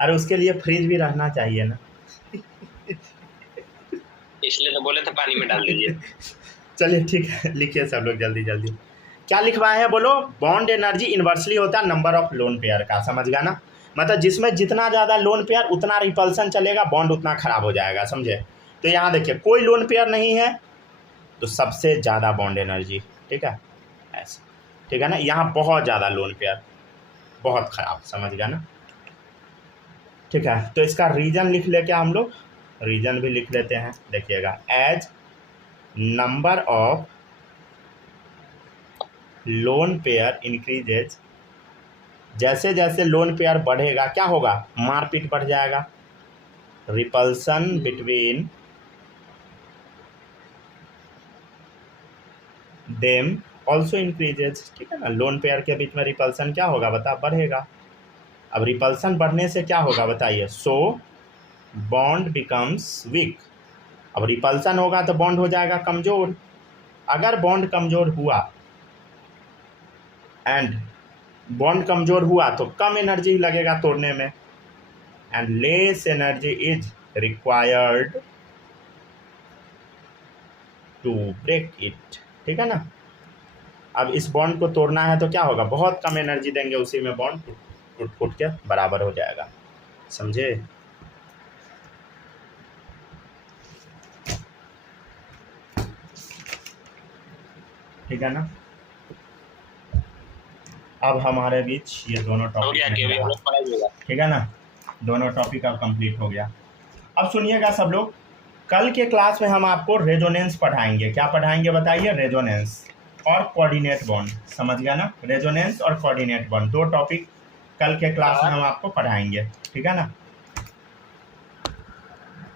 अरे उसके लिए फ्रिज भी रहना चाहिए ना इसलिए तो बोले थे पानी में डाल दीजिए। चलिए ठीक है, लिखिए सब लोग जल्दी जल्दी। क्या लिखवाए हैं बोलो? बॉन्ड एनर्जी इन्वर्सली होता है नंबर ऑफ लोन पेयर का, समझ गया ना? मतलब जिसमें जितना ज़्यादा लोन पेयर उतना रिपल्सन चलेगा, बॉन्ड उतना खराब हो जाएगा, समझे? तो यहाँ देखिए कोई लोन पेयर नहीं है तो सबसे ज़्यादा बॉन्ड एनर्जी, ठीक है ऐसे, ठीक है ना? यहाँ बहुत ज़्यादा लोन पेयर, बहुत ख़राब, समझ गया ना? ठीक है, तो इसका रीजन लिख ले, क्या हम लोग रीजन भी लिख लेते हैं, देखिएगा। As number of lone pair increases, जैसे जैसे लोन पेयर बढ़ेगा क्या होगा? मारपीट बढ़ जाएगा, repulsion between them also increases, ठीक है ना? लोन पेयर के बीच में रिपल्सन क्या होगा बता? बढ़ेगा। अब रिपल्सन बढ़ने से क्या होगा बताइए? So bond becomes week. अब रिपल्सन होगा तो बॉन्ड हो जाएगा कमज़ोर। अगर बॉन्ड कमज़ोर हुआ एंड बॉन्ड कमज़ोर हुआ तो कम एनर्जी लगेगा तोड़ने में, and less energy is required to break it, ठीक है ना? अब इस बॉन्ड को तोड़ना है तो क्या होगा? बहुत कम एनर्जी देंगे, उसी में बॉन्ड टूट के बराबर हो जाएगा, समझे? ठीक है ना? अब हमारे बीच ये दोनों हो गया कि अभी हम लोग पढ़ाइएगा। ठीक है ना? दोनों टॉपिक अब कंप्लीट हो गया। अब सुनिएगा सब लोग, कल के क्लास में हम आपको रेजोनेंस पढ़ाएंगे। क्या पढ़ाएंगे बताइए? रेजोनेंस और कोऑर्डिनेट बॉन्ड, समझ गया ना? रेजोनेंस और कोऑर्डिनेट बॉन्ड, दो टॉपिक कल के क्लास में हम आपको पढ़ाएंगे, ठीक है ना?